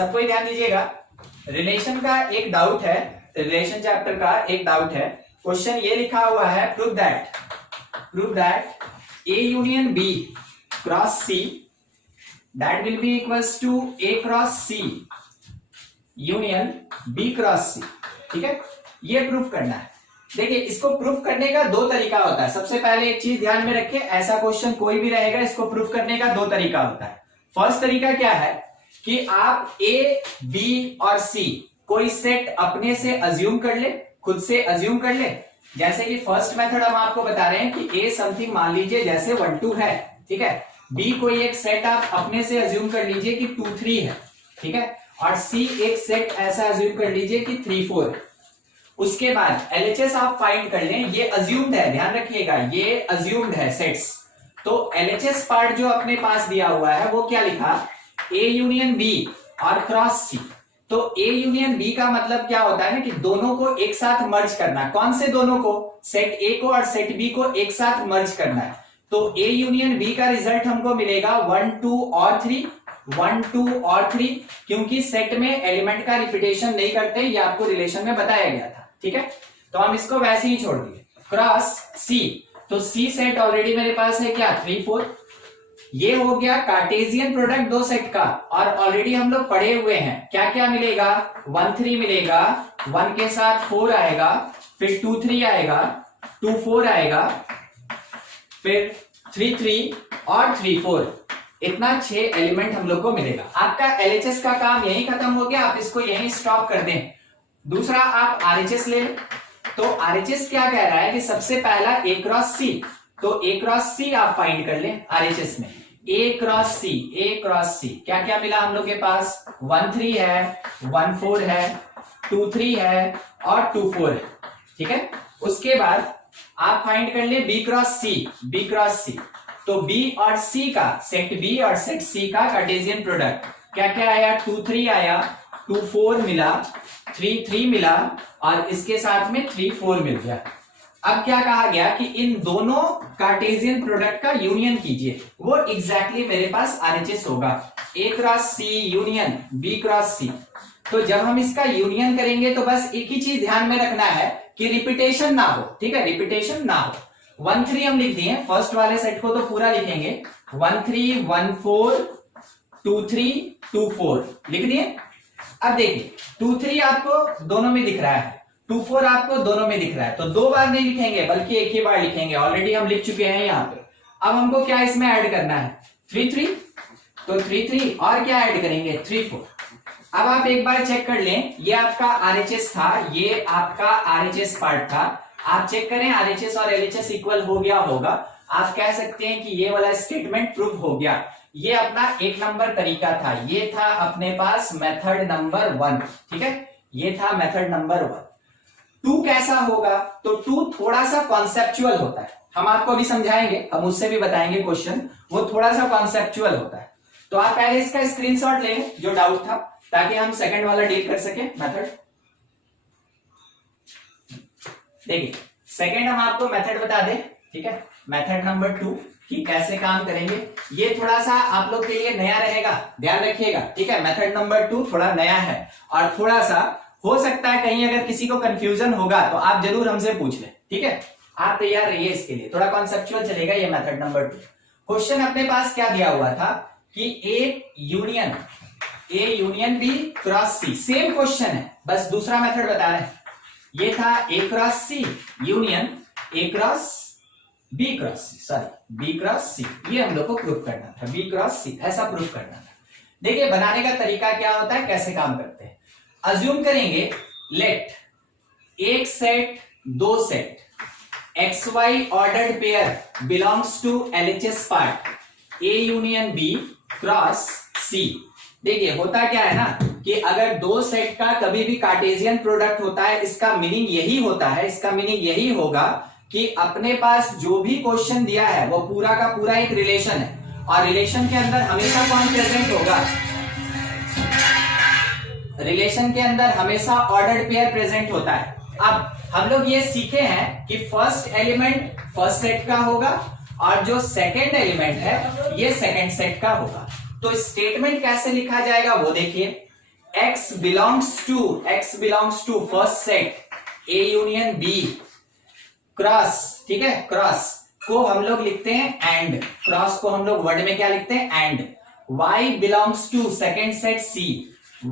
सब कोई ध्यान दीजिएगा, रिलेशन का एक डाउट है, रिलेशन चैप्टर का एक डाउट है। क्वेश्चन ये लिखा हुआ है, prove that A union B cross C that will be equals to A cross C union B cross C। ठीक है, ये प्रूफ करना है। देखिए, इसको प्रूफ करने का दो तरीका होता है। सबसे पहले एक चीज ध्यान में रखिए, ऐसा क्वेश्चन कोई भी रहेगा, इसको प्रूफ करने का दो तरीका होता है। फर्स्ट तरीका क्या है कि आप A, B और C कोई सेट अपने से अज्यूम कर ले, खुद से अज्यूम कर ले। जैसे कि फर्स्ट मेथड हम आपको बता रहे हैं कि A समथिंग मान लीजिए जैसे 1 2 है, ठीक है। B कोई एक सेट आप अपने से अज्यूम कर लीजिए कि 2 3 है, ठीक है। और C एक सेट ऐसा अज्यूम कर लीजिए कि 3 4 है। उसके बाद LHS आप फाइंड कर लें, ये अज्यूम्ड है, ध्यान रखिएगा, ये अज्यूम्ड है सेट्स। तो LHS पार्ट जो अपने पास दिया हुआ है वो क्या लिखा, A यूनियन B और क्रॉस C। तो A यूनियन B का मतलब क्या होता है ना कि दोनों को एक साथ मर्ज करना। कौन से दोनों को, सेट A को और सेट B को एक साथ मर्ज करना है। तो A यूनियन B का रिजल्ट हमको मिलेगा 1 2 और 3, 1 2 और 3, क्योंकि सेट में एलिमेंट का रिपीटेशन नहीं करते, ये आपको रिलेशन में बताया गया था, ठीक है। तो हम इसको वैसे ही छोड़ दिए। क्रॉस C, तो C सेट ऑलरेडी मेरे पास है क्या, 3 4। ये हो गया कार्टेशियन प्रोडक्ट दो सेट का, और ऑलरेडी हम लोग पढ़े हुए हैं क्या क्या मिलेगा, 1 3 मिलेगा, 1 के साथ 4 आएगा, फिर 2 3 आएगा, 2 4 आएगा, फिर 3 3 और 3 4। इतना 6 एलिमेंट हम लोग को मिलेगा। आपका LHS का काम यही खत्म हो गया, आप इसको यही स्टॉप कर दें। दूसरा आप RHS ले, तो RHS क्या कह रहा है कि सबसे पहला A क्रॉस C, तो A क्रॉस C आप फाइंड कर लें RHS में। A क्रॉस C क्या क्या मिला हम लोग के पास, 1 3 है, 1 4 है, 2 3 है और 2 4 है, ठीक है। उसके बाद आप फाइंड कर ले B क्रॉस C। तो B और C का, सेट B और सेट C का कार्टेशियन प्रोडक्ट क्या क्या आया, 2 3 आया, 2 4 मिला, 3 3 मिला और इसके साथ में 3 4 मिल गया। अब क्या कहा गया कि इन दोनों कार्टेशियन प्रोडक्ट का यूनियन कीजिए, वो एग्जैक्टली मेरे पास RHS होगा, A cross C union B cross C। तो जब हम इसका यूनियन करेंगे तो बस एक ही चीज ध्यान में रखना है कि रिपीटेशन ना हो, ठीक है, रिपीटेशन ना हो। 1 3 हम लिख दिए, फर्स्ट वाले सेट को तो पूरा लिखेंगे, 1 3 1 4 2 3 2 4 लिख दिए। अब देखिए 2 3 आपको दोनों में दिख रहा है, 2 4 आपको दोनों में दिख रहा है, तो दो बार नहीं लिखेंगे बल्कि एक ही बार लिखेंगे, ऑलरेडी हम लिख चुके हैं यहाँ पे। अब हमको क्या इसमें ऐड करना है, 3 3, तो 3 3 और क्या ऐड करेंगे, 3 4। अब आप एक बार चेक कर लें, ये आपका RHS था, ये आपका RHS पार्ट था। आप चेक करें RHS और LHS इक्वल हो गया होगा, आप कह सकते हैं कि ये वाला स्टेटमेंट प्रूव हो गया। ये अपना 1 नंबर तरीका था, ये था अपने पास मेथड नंबर 1, ठीक है, ये था मेथड नंबर 1। 2 कैसा होगा, तो 2 थोड़ा सा कॉन्सेप्चुअल होता है, हम आपको अभी समझाएंगे, हम उससे भी बताएंगे क्वेश्चन, वो थोड़ा सा कॉन्सेप्चुअल होता है। तो आप पहले इसका स्क्रीनशॉट लेंगे जो डाउट था, ताकि हम सेकंड वाला डील कर सके मेथड। देखिए सेकंड हम आपको मेथड बता दें, ठीक है, मेथड नंबर 2 कि कैसे काम करेंगे। ये थोड़ा सा आप लोग के लिए नया रहेगा, ध्यान रखिएगा, ठीक है। मेथड नंबर 2 थोड़ा नया है और थोड़ा सा हो सकता है कहीं अगर किसी को कंफ्यूजन होगा तो आप जरूर हमसे पूछ लें, ठीक है। आप तैयार रहिए इसके लिए, थोड़ा कॉन्सेप्चुअल चलेगा ये मेथड नंबर 2। क्वेश्चन अपने पास क्या दिया हुआ था कि A union B cross C, same question है, बस दूसरा मेथड बता रहे हैं। ये था A cross C union A cross B cross C, sorry B cross C, ये हम लोग को प्रूफ करना था, B क्रॉस C ऐसा प्रूफ करना था। देखिए बनाने का तरीका क्या होता है, कैसे काम करते हैं। अज्यूम करेंगे, लेट एक सेट दो set XY ordered pair belongs to LHS part A union B cross C। देखिए होता क्या है ना कि अगर दो सेट का कभी भी कार्टेशियन प्रोडक्ट होता है, इसका मीनिंग यही होता है, इसका मीनिंग यही होगा कि अपने पास जो भी क्वेश्चन दिया है वो पूरा का पूरा एक रिलेशन है, और रिलेशन के अंदर हमेशा कौन प्रेजेंट होगा, रिलेशन के अंदर हमेशा ऑर्डर्ड पेयर प्रेजेंट होता है। अब हम लोग ये सीखे हैं कि फर्स्ट एलिमेंट फर्स्ट सेट का होगा और जो सेकंड एलिमेंट है ये सेकंड सेट का होगा। तो स्टेटमेंट कैसे लिखा जाएगा वो देखिए, x belongs to first set A union B cross, ठीक है, क्रॉस को हम लोग लिखते हैं एंड, क्रॉस को हम लोग वर्ड में क्या लिखते हैं and, y belongs to second set C,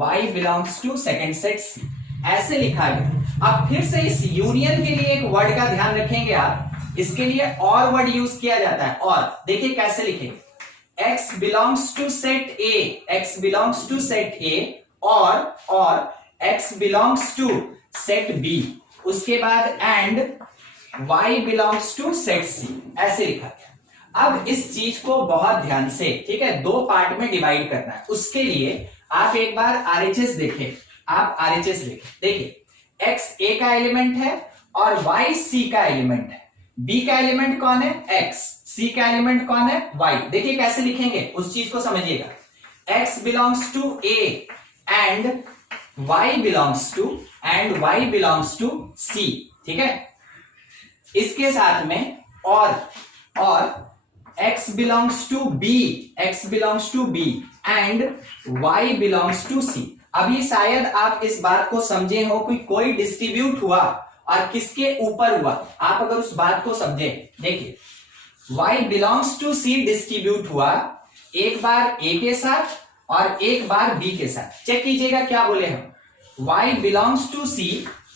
y belongs to second set C, ऐसे लिखा गया। अब फिर से इस यूनियन के लिए एक वर्ड का ध्यान रखेंगे आप, इसके लिए और वर्ड यूज किया जाता है, और देखिए कैसे लिखेंगे, x belongs to set A, x belongs to set A और x belongs to set B, उसके बाद and y belongs to set C, ऐसे लिखा गया। अब इस चीज को बहुत ध्यान से, ठीक है, दो पार्ट में डिवाइड करना है। उसके लिए आप एक बार RHS देखें, आप RHS देखें, देखिए x A का एलिमेंट है और y C का एलिमेंट है, B का एलिमेंट कौन है x, C का एलिमेंट कौन है y। देखिए कैसे लिखेंगे उस चीज को समझिएगा, x belongs to A and y belongs to C, ठीक है। इसके साथ में और x belongs to B and y belongs to C। अभी शायद आप इस बात को समझे हो कि कोई डिस्ट्रीब्यूट हुआ और किसके ऊपर हुआ, आप अगर उस बात को समझे, देखिए y belongs to C distribute हुआ एक बार A के साथ और एक बार B के साथ। चेक कीजिएगा क्या बोले हम, y belongs to C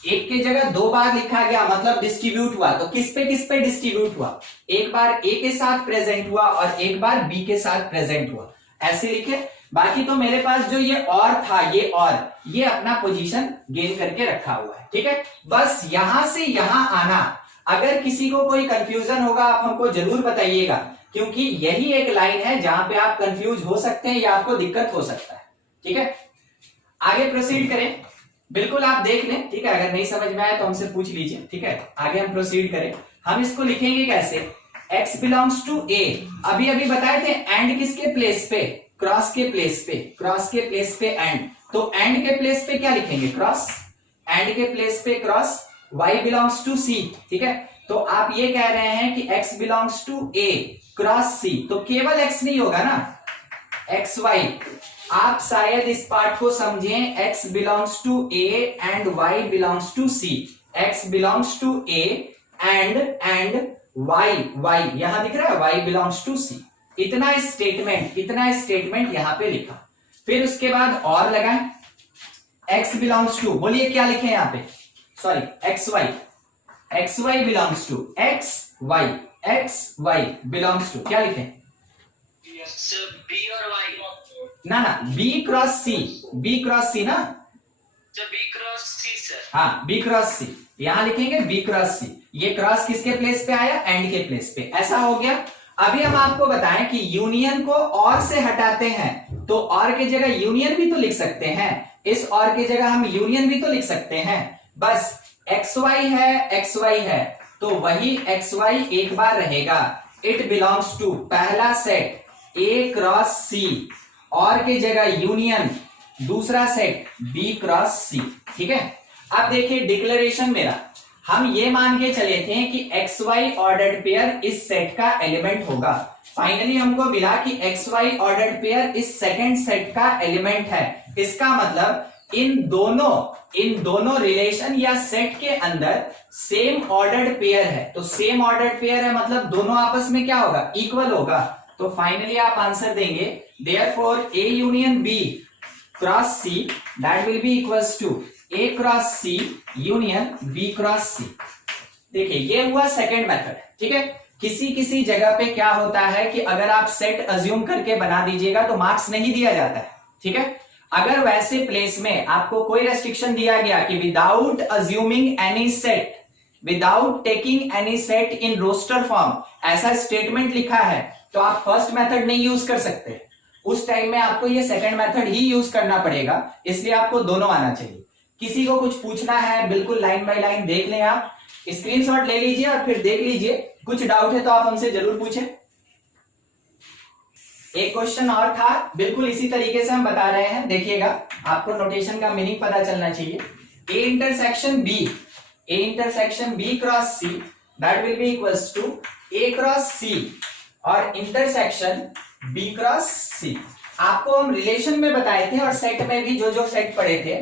एक के जगह दो बार लिखा गया, मतलब डिस्ट्रीब्यूट हुआ, तो किस पे डिस्ट्रीब्यूट हुआ, एक बार A के साथ प्रेजेंट हुआ और एक बार B के साथ प्रेजेंट हुआ, ऐसे लिखे। बाकी तो मेरे पास जो ये और था, ये अपना पोजीशन गेन करके रखा हुआ है, ठीक है। बस यहां से यहां आना, अगर किसी को कोई कंफ्यूजन होगा आप हमको जरूर बताइएगा, क्योंकि यही एक लाइन है जहां पे आप कंफ्यूज हो सकते हैं या आपको दिक्कत हो सकता है, ठीक है। आगे प्रोसीड करें, बिल्कुल आप देख लें, ठीक है, अगर नहीं समझ में आए तो हमसे पूछ लीजिए, ठीक है। आगे हम प्रोसीड करें, हम इसको लिखेंगे कैसे, x belongs to A, अभी बताए थे एंड किसके प्लेस पे, क्रॉस के प्लेस पे एंड, तो एंड के प्लेस पे क्या लिखेंगे, क्रॉस, एंड के प्लेस पे cross, y belongs to C, ठीक है। तो आप ये कह रहे हैं कि x belongs to A cross C, तो केवल x नहीं होगा ना, xy, आप शायद इस पार्ट को समझें, x belongs to A and y belongs to C, x belongs to A and y यहां दिख रहा है, y belongs to C, इतना स्टेटमेंट यहां पे लिखा। फिर उसके बाद और लगाएं, x belongs to, बोलिए क्या लिखे यहां पे, sorry xy belongs to xy belongs to क्या लिखे, B और Y, ना B क्रॉस C ना, B क्रॉस C सर, हाँ B क्रॉस C, यहां लिखेंगे B क्रॉस C, ये क्रॉस किसके प्लेस पे आया, एंड के प्लेस पे, ऐसा हो गया। अभी हम आपको बताएं कि यूनियन को और से हटाते हैं तो और की जगह यूनियन भी तो लिख सकते हैं, इस और की जगह हम यूनियन भी तो लिख सकते हैं। बस xy है तो वही xy एक बार रहेगा, इट बिलोंग्स टू पहला सेट A क्रॉस C और की जगह यूनियन दूसरा सेट B क्रॉस C, ठीक है। अब देखिए डिक्लेरेशन मेरा, हम ये मान के चले थे कि xy ऑर्डर्ड पेयर इस सेट का एलिमेंट होगा, फाइनली हमको मिला कि xy ऑर्डर्ड पेयर इस सेकंड सेट का एलिमेंट है। इसका मतलब इन दोनों रिलेशन या सेट के अंदर सेम ऑर्डर्ड पेयर है, तो सेम ऑर्डर्ड पेयर है मतलब दोनों आपस में क्या होगा, इक्वल होगा। तो फाइनली आप आंसर देंगे therefore A union B cross C that will be equals to A cross C union B cross C। देखिए ये हुआ सेकंड मेथड, ठीक है। किसी जगह पे क्या होता है कि अगर आप सेट अज्यूम करके बना दीजिएगा तो मार्क्स नहीं दिया जाता है, ठीक है। अगर वैसे प्लेस में आपको कोई रेस्ट्रिक्शन दिया गया कि without assuming any set, without taking any set in roster form, ऐसा स्टेटमेंट लिखा है, तो आप फर्स्ट मेथड नहीं यूज कर सकते, उस टाइम में आपको ये सेकंड मेथड ही यूज करना पड़ेगा, इसलिए आपको दोनों आना चाहिए। किसी को कुछ पूछना है बिल्कुल लाइन बाय लाइन देख लें, आप स्क्रीनशॉट ले लीजिए और फिर देख लीजिए, कुछ डाउट है तो आप हमसे जरूर पूछें। एक क्वेश्चन और था, बिल्कुल इसी तरीके से हम बता रहे हैं, देखिएगा आपको नोटेशन का मीनिंग पता चलना चाहिए। A intersection B cross C that will be equals to A cross C और इंटरसेक्शन B क्रॉस C। आपको हम रिलेशन में बताए थे और सेट में भी जो जो सेट पढ़े थे।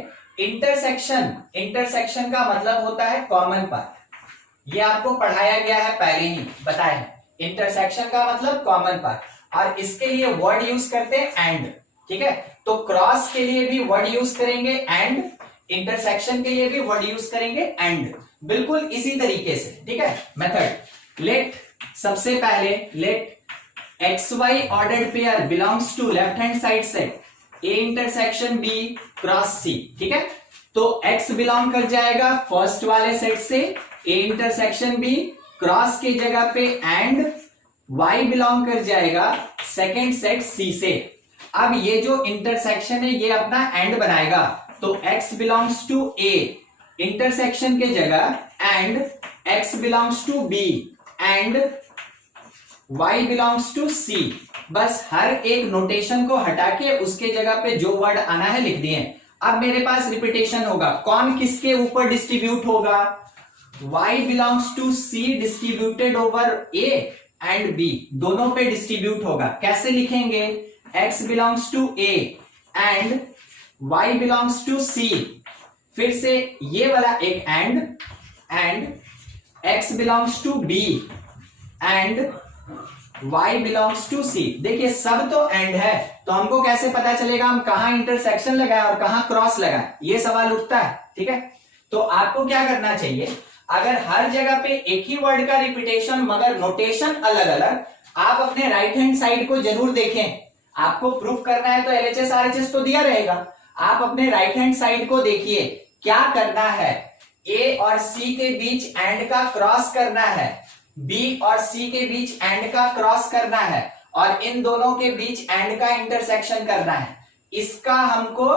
इंटरसेक्शन का मतलब होता है कॉमन पाथ। ये आपको पढ़ाया गया है, पहले ही बताया है। इंटरसेक्शन का मतलब कॉमन पाथ, और इसके लिए वर्ड यूज करते हैं एंड। ठीक है, तो क्रॉस के लिए भी वर्ड यूज करेंगे एंड, इंटरसेक्शन के लिए भी वर्ड यूज करेंगे एंड, बिल्कुल इसी तरीके से। ठीक है, मेथड लेट, सबसे पहले late XY ordered pair belongs to left hand side set A intersection B cross C। ठीक है, तो X बिलोंग कर जाएगा फर्स्ट वाले सेट से A इंटरसेक्शन B, क्रॉस की जगह पे एंड Y बिलोंग कर जाएगा सेकेंड सेट C से। अब ये जो इंटरसेक्शन है ये अपना एंड बनाएगा, तो X belongs to A intersection के जगह and X belongs to B and Y belongs to C। बस हर एक नोटेशन को हटा के उसके जगह पे जो वर्ड आना है लिख दिए। अब मेरे पास रिपीटेशन होगा, कौन किसके ऊपर डिस्ट्रीब्यूट होगा? Y belongs to C distributed over A and B, दोनों पे डिस्ट्रीब्यूट होगा। कैसे लिखेंगे? X belongs to A and Y belongs to C, फिर से ये वाला एक and X belongs to B and Y belongs to C। देखिए सब तो एंड है, तो हमको कैसे पता चलेगा हम कहां इंटरसेक्शन लगाए और कहां क्रॉस लगाए? ये सवाल उठता है। ठीक है, तो आपको क्या करना चाहिए, अगर हर जगह पे एक ही वर्ड का रिपीटेशन मगर नोटेशन अलग अलग, आप अपने राइट हैंड साइड को जरूर देखें। आपको प्रूफ करना है तो LHS RHS तो दिया रहेगा, आप अपने राइट हैंड साइड को देखिए क्या करना है। A और C के बीच एंड का क्रॉस करना है, B और C के बीच एंड का क्रॉस करना है, और इन दोनों के बीच एंड का इंटरसेक्शन करना है। इसका हमको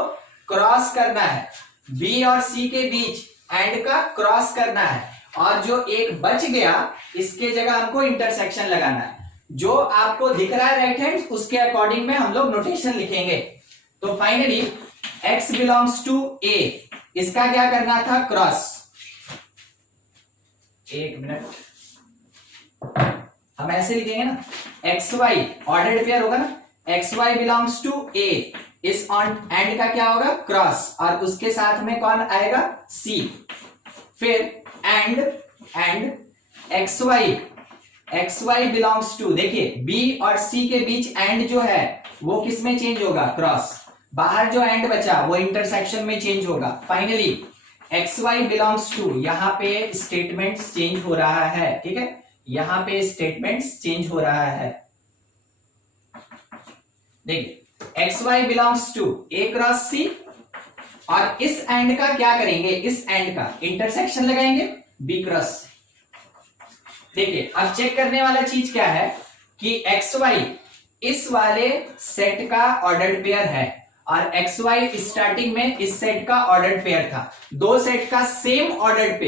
क्रॉस करना है, B और C के बीच एंड का क्रॉस करना है, और जो एक बच गया इसके जगह हमको इंटरसेक्शन लगाना है। जो आपको दिख रहा है राइट हैंड, उसके अकॉर्डिंग में हम लोग नोटेशन लिखेंगे। तो finally X belongs to A, इसका क्या करना था? क्रॉस। एक मिनट, हम ऐसे लिखेंगे ना, XY ऑर्डर्ड पेयर होगा ना, XY बिलोंग्स टू A, इस ऑन एंड का क्या होगा? क्रॉस, और उसके साथ में कौन आएगा? C। फिर एंड XY बिलोंग्स टू, देखिए B और C के बीच एंड जो है वो किस में चेंज होगा? क्रॉस। बाहर जो एंड बचा वो इंटरसेक्शन में चेंज होगा। फाइनली XY बिलोंग्स टू, यहां पे स्टेटमेंट्स चेंज हो रहा है। ठीक है, यहां पे स्टेटमेंट्स चेंज हो रहा है। देखिए XY belongs to A cross C, और इस एंड का क्या करेंगे? इस एंड का इंटरसेक्शन लगाएंगे B क्रॉस C। देखिए अब चेक करने वाला चीज क्या है कि XY इस वाले सेट का ऑर्डर्ड पेयर है, और XY स्टार्टिंग में इस सेट का ऑर्डर्ड पेयर था। दो सेट का सेम ऑर्डर्ड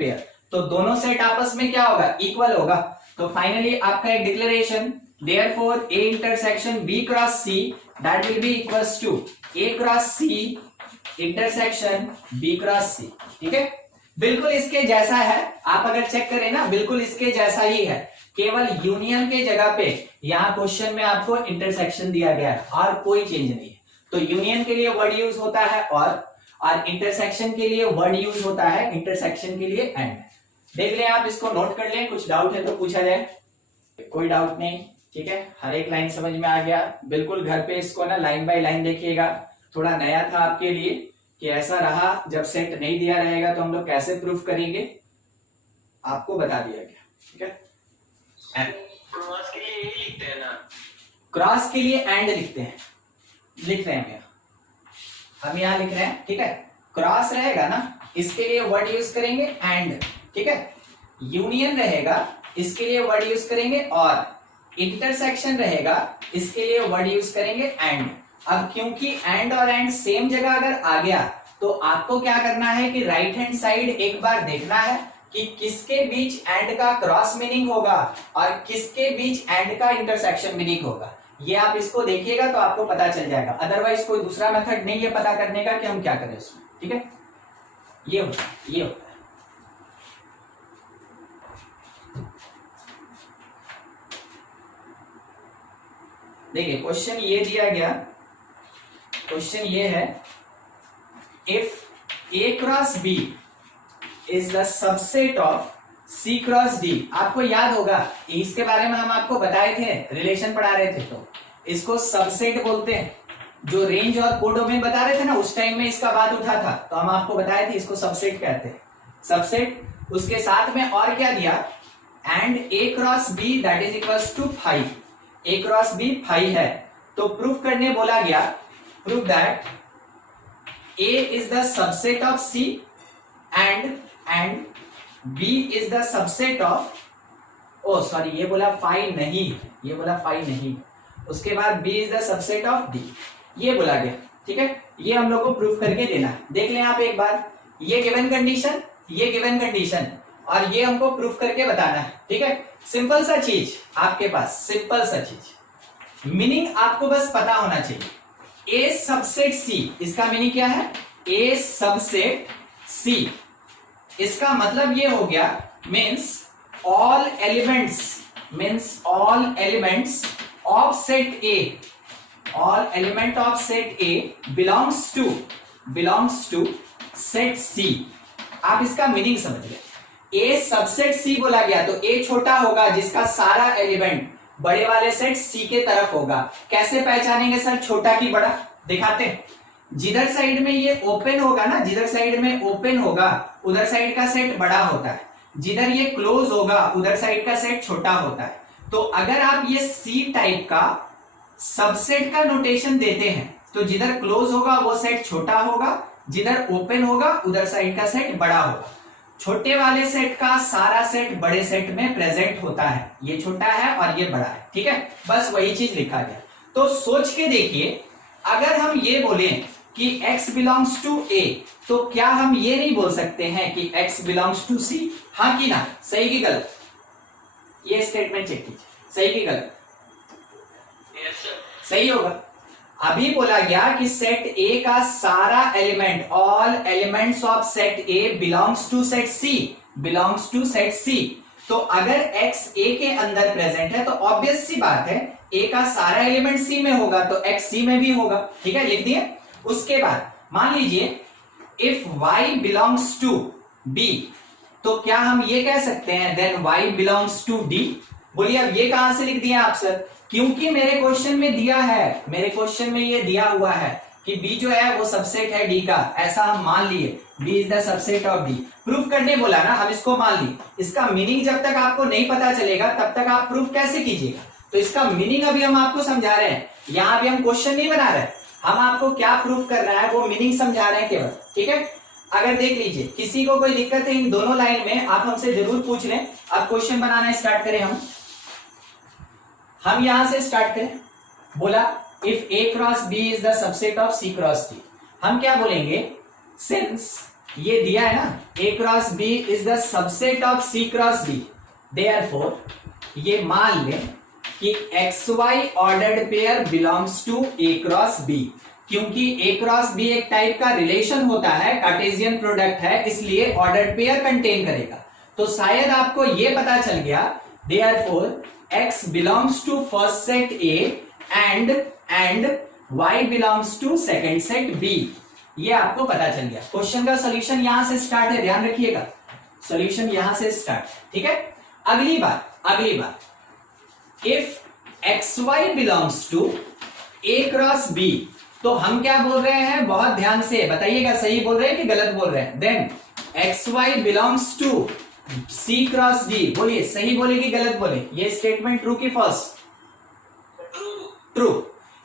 पेयर, तो दोनों सेट आपस में क्या होगा? इक्वल होगा। तो फाइनली आपका एक declaration, therefore A intersection B cross C that will be equals to A cross C intersection B cross C। ठीक है, बिल्कुल इसके जैसा है। आप अगर चेक करें ना, बिल्कुल इसके जैसा ही है, केवल यूनियन के जगह पे यहां क्वेश्चन में आपको इंटरसेक्शन दिया गया है और कोई चेंज नहीं है। तो यूनियन के लिए वर्ड यूज होता है और इंटरसेक्शन के लिए वर्ड यूज होता है, इंटरसेक्शन के लिए एंड। देख लें आप, इसको नोट कर लें, कुछ डाउट है तो पूछा जाए। कोई डाउट नहीं? ठीक है, हर एक लाइन समझ में आ गया। बिल्कुल घर पे इसको ना लाइन बाय लाइन देखिएगा। थोड़ा नया था आपके लिए कि ऐसा रहा, जब सेट नहीं दिया रहेगा तो हम लोग कैसे प्रूफ करेंगे, आपको बता दिया गया। ठीक है, क्रॉस के लिए यही लिखते हैं ना? क्रॉस के लिए एंड लिखते हैं, लिख रहे हैं हम यहाँ लिख रहे हैं। ठीक है, क्रॉस रहेगा ना, इसके लिए वर्ड यूज करेंगे एंड। ठीक है, यूनियन रहेगा, इसके लिए वर्ड यूज करेंगे और, इंटरसेक्शन रहेगा, इसके लिए वर्ड यूज करेंगे एंड। अब क्योंकि एंड और एंड सेम जगह अगर आ गया तो आपको क्या करना है कि राइट हैंड साइड एक बार देखना है कि किसके बीच एंड का क्रॉस मीनिंग होगा और किसके बीच एंड का इंटरसेक्शन मीनिंग होगा। ये आप इसको देखिएगा तो आपको पता चल जाएगा, अदरवाइज कोई दूसरा मेथड नहीं है पता करने का कि हम क्या करें उसमें। ठीक है, ये होता है। देखिए क्वेश्चन ये दिया गया, क्वेश्चन ये है if A cross B is the subset of C cross D। आपको याद होगा इसके बारे में हम आपको बताए थे, रिलेशन पढ़ा रहे थे, तो इसको सबसेट बोलते हैं। जो रेंज और कोडोमेन बता रहे थे ना उस टाइम में इसका बात उठा था, तो हम आपको बताए थे इसको सबसेट कहते हैं, सबसेट। उसके साथ में और क्या दिया, and A cross B that is equals to 5। A cross B 5 है, तो प्रूफ करने बोला गया, proof that A is the subset of C and B is the subset of, oh sorry ये बोला 5 नहीं, ये बोला 5 नहीं, उसके बाद B is the subset of D, ये बोला गया। ठीक है, ये हम लोग को प्रूफ करके देना है। देख लें आप एक बार, ये गिवन कंडीशन, ये गिवन कंडीशन, और ये हमको प्रूफ करके बताना है। ठीक है, सिंपल सा चीज आपके पास, सिंपल सा चीज, मीनिंग आपको बस पता होना चाहिए। A सबसेट C, इसका मीनिंग क्या है, A सबसेट C, इसका मतलब ये हो गया means all elements of set A, all element of set A belongs to set C। आप इसका मीनिंग समझ गए। A सबसेट C बोला गया तो A छोटा होगा जिसका सारा एलिमेंट बड़े वाले सेट C के तरफ होगा। कैसे पहचानेंगे सर छोटा की बड़ा, दिखाते हैं। जिधर साइड में ये ओपन होगा ना, जिधर साइड में ओपन होगा उधर साइड का सेट बड़ा होता है, जिधर ये क्लोज होगा उधर साइड का सेट छोटा होता है। तो अगर आप ये C टाइप का सबसेट का नोटेशन देते हैं तो जिधर क्लोज होगा वो सेट छोटा होगा, जिधर ओपन होगा उधर साइड का सेट बड़ा होगा। छोटे वाले सेट का सारा सेट बड़े सेट में प्रेजेंट होता है, ये छोटा है और ये बड़ा है। ठीक है, बस वही चीज लिखा गया। तो सोच के देखिए, अगर हम ये बोलें कि x बिलोंग्स टू A, तो क्या हम ये नहीं बोल सकते हैं कि x बिलोंग्स टू C? हाँ कि ना, सही की गलत? ये स्टेटमेंट चेक कीजिए, सही की गलत? सही होगा। अभी बोला गया कि सेट A का सारा element, all elements of set A belongs to set C, तो अगर x A के अंदर प्रेजेंट है तो ऑब्वियस सी बात है A का सारा एलिमेंट C में होगा तो x C में भी होगा। ठीक है, लिख दिए। उसके बाद मान लीजिए if y belongs to B, तो क्या हम ये कह सकते हैं then y belongs to D? बोलिए अब ये कहां से लिख दिया आप सर? क्योंकि मेरे क्वेश्चन में दिया है, मेरे क्वेश्चन में ये दिया हुआ है कि B जो है वो सबसेट है D का, ऐसा हम मान लिए, B is the subset of D। Proof करने बोला ना, हम इसको मान लिए। इसका मीनिंग जब तक आपको नहीं पता चलेगा तब तक आप प्रूफ कैसे कीजिएगा? तो इसका मीनिंग अभी हम आपको समझा रहे हैं, यहां भी हम क्वेश्चन नहीं बना रहे, हम आपको क्या प्रूफ कर रहा है वो मीनिंग समझा रहे हैं केवल। ठीक है, अगर देख लीजिए किसी को कोई दिक्कत है इन दोनों लाइन में, आप हमसे जरूर पूछ लें। अब क्वेश्चन बनाना स्टार्ट करें हम यहां से स्टार्ट करें। बोला if A cross B is the subset of C cross D, हम क्या बोलेंगे, सिंस ये दिया है ना A cross B is the subset of C cross D, therefore ये मान लें कि XY ordered pair belongs to A cross B। क्योंकि A क्रॉस B एक टाइप का रिलेशन होता है, कार्टेशियन प्रोडक्ट है, इसलिए ऑर्डर्ड पेयर कंटेन करेगा। तो शायद आपको ये पता चल गया, therefore X belongs to first set A and Y belongs to second set B। ये आपको पता चल गया। क्वेश्चन का सॉल्यूशन यहां से स्टार्ट है, ध्यान रखिएगा, सॉल्यूशन यहां से स्टार्ट। ठीक है, अगली बात if XY belongs to A cross B, तो हम क्या बोल रहे हैं, बहुत ध्यान से बताइएगा, सही बोल रहे हैं कि गलत बोल रहे हैं। Then XY belongs to C cross D, बोलिए सही बोले कि गलत बोले? ये स्टेटमेंट ट्रू की फॉल्स? ट्रू।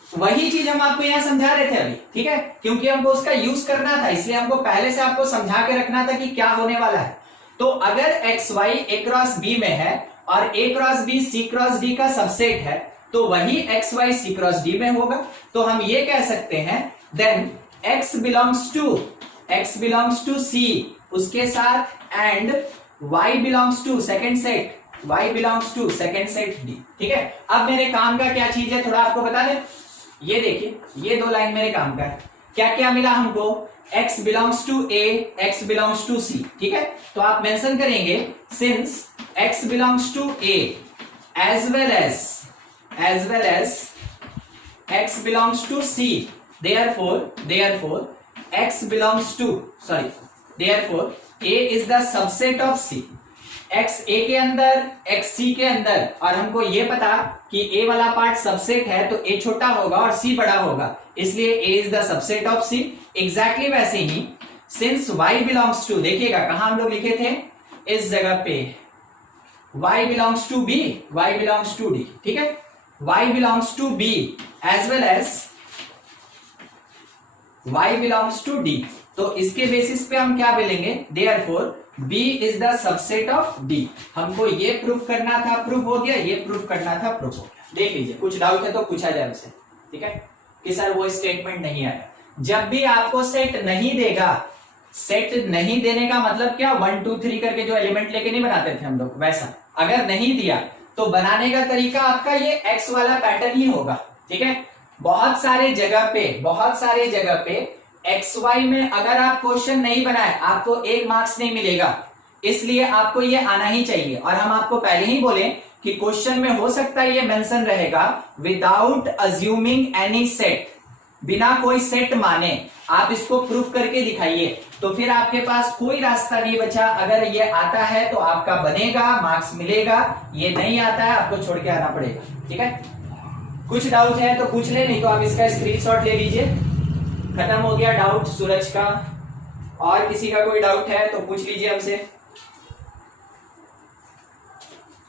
वही चीज हम आपको यहां समझा रहे थे अभी। ठीक है, क्योंकि हमको उसका यूज करना था, इसलिए हमको पहले से आपको समझा के रखना था कि क्या होने वाला है। तो अगर XY A क्रॉस B में है और A cross B C cross D का सबसेट है, तो वही XY C क्रॉस D में होगा। तो हम ये कह सकते हैं then X belongs to C, उसके साथ and Y belongs to second set D। ठीक है, अब मेरे काम का क्या चीज है थोड़ा आपको बता दें। ये देखिए, ये दो लाइन मेरे काम का है। क्या क्या मिला हमको, x belongs to A, x belongs to C। ठीक है, तो आप मेंशन करेंगे since x belongs to A as well as x belongs to C, therefore x belongs to, sorry, therefore A is the subset of C. x A के अंदर x C के अंदर, और हमको ये पता कि A वाला पार्ट सबसेट है तो A छोटा होगा और C बड़ा होगा, इसलिए A is the subset of C. Exactly वैसे ही since y belongs to, देखिएगा कहां हम लोग लिखे थे इस जगह पे, y belongs to B, y belongs to D, ठीक है, y belongs to B as well as y belongs to D. तो इसके बेसिस पे हम क्या बोलेंगे, therefore B is the subset of D. हमको ये प्रूफ करना था, प्रूफ हो गया, ये प्रूफ करना था, प्रूफ हो गया. देख लीजिए, कुछ डाउट है तो पूछा जाए उसे, ठीक है, कि सर वो स्टेटमेंट नहीं आया. जब भी आपको सेट नहीं देगा, सेट नहीं देने का मतलब क्या, 1 2 3 करके जो एलिमेंट लेके नहीं बनाते थे हम लोग, वैसा अगर नहीं दिया तो बनाने का तरीका आपका ये एक्स वाला पैटर्न ही होगा, ठीक है. बहुत सारे जगह पे एक्स वाई में अगर आप क्वेश्चन नहीं बनाए आपको 1 मार्क्स नहीं मिलेगा, इसलिए आपको ये आना ही चाहिए. और हम आपको पहले ही बोले कि क्वेश्चन में हो सकता है ये मेंशन रहेगा विदाउट अज्यूमिंग एनी सेट, बिना कोई सेट माने आप इसको प्रूफ करके दिखाइए, तो फिर आपके पास कोई रास्ता नहीं बचा. अगर ये आता है तो आपका बनेगा, मार्क्स मिलेगा, ये नहीं आता है आपको छोड़ के आना पड़ेगा, ठीक है. कुछ डाउट है तो पूछ ले, नहीं तो आप इसका स्क्रीनशॉट ले लीजिए. खत्म हो गया डाउट सूरज का. और किसी का कोई डाउट है तो पूछ लीजिए हमसे.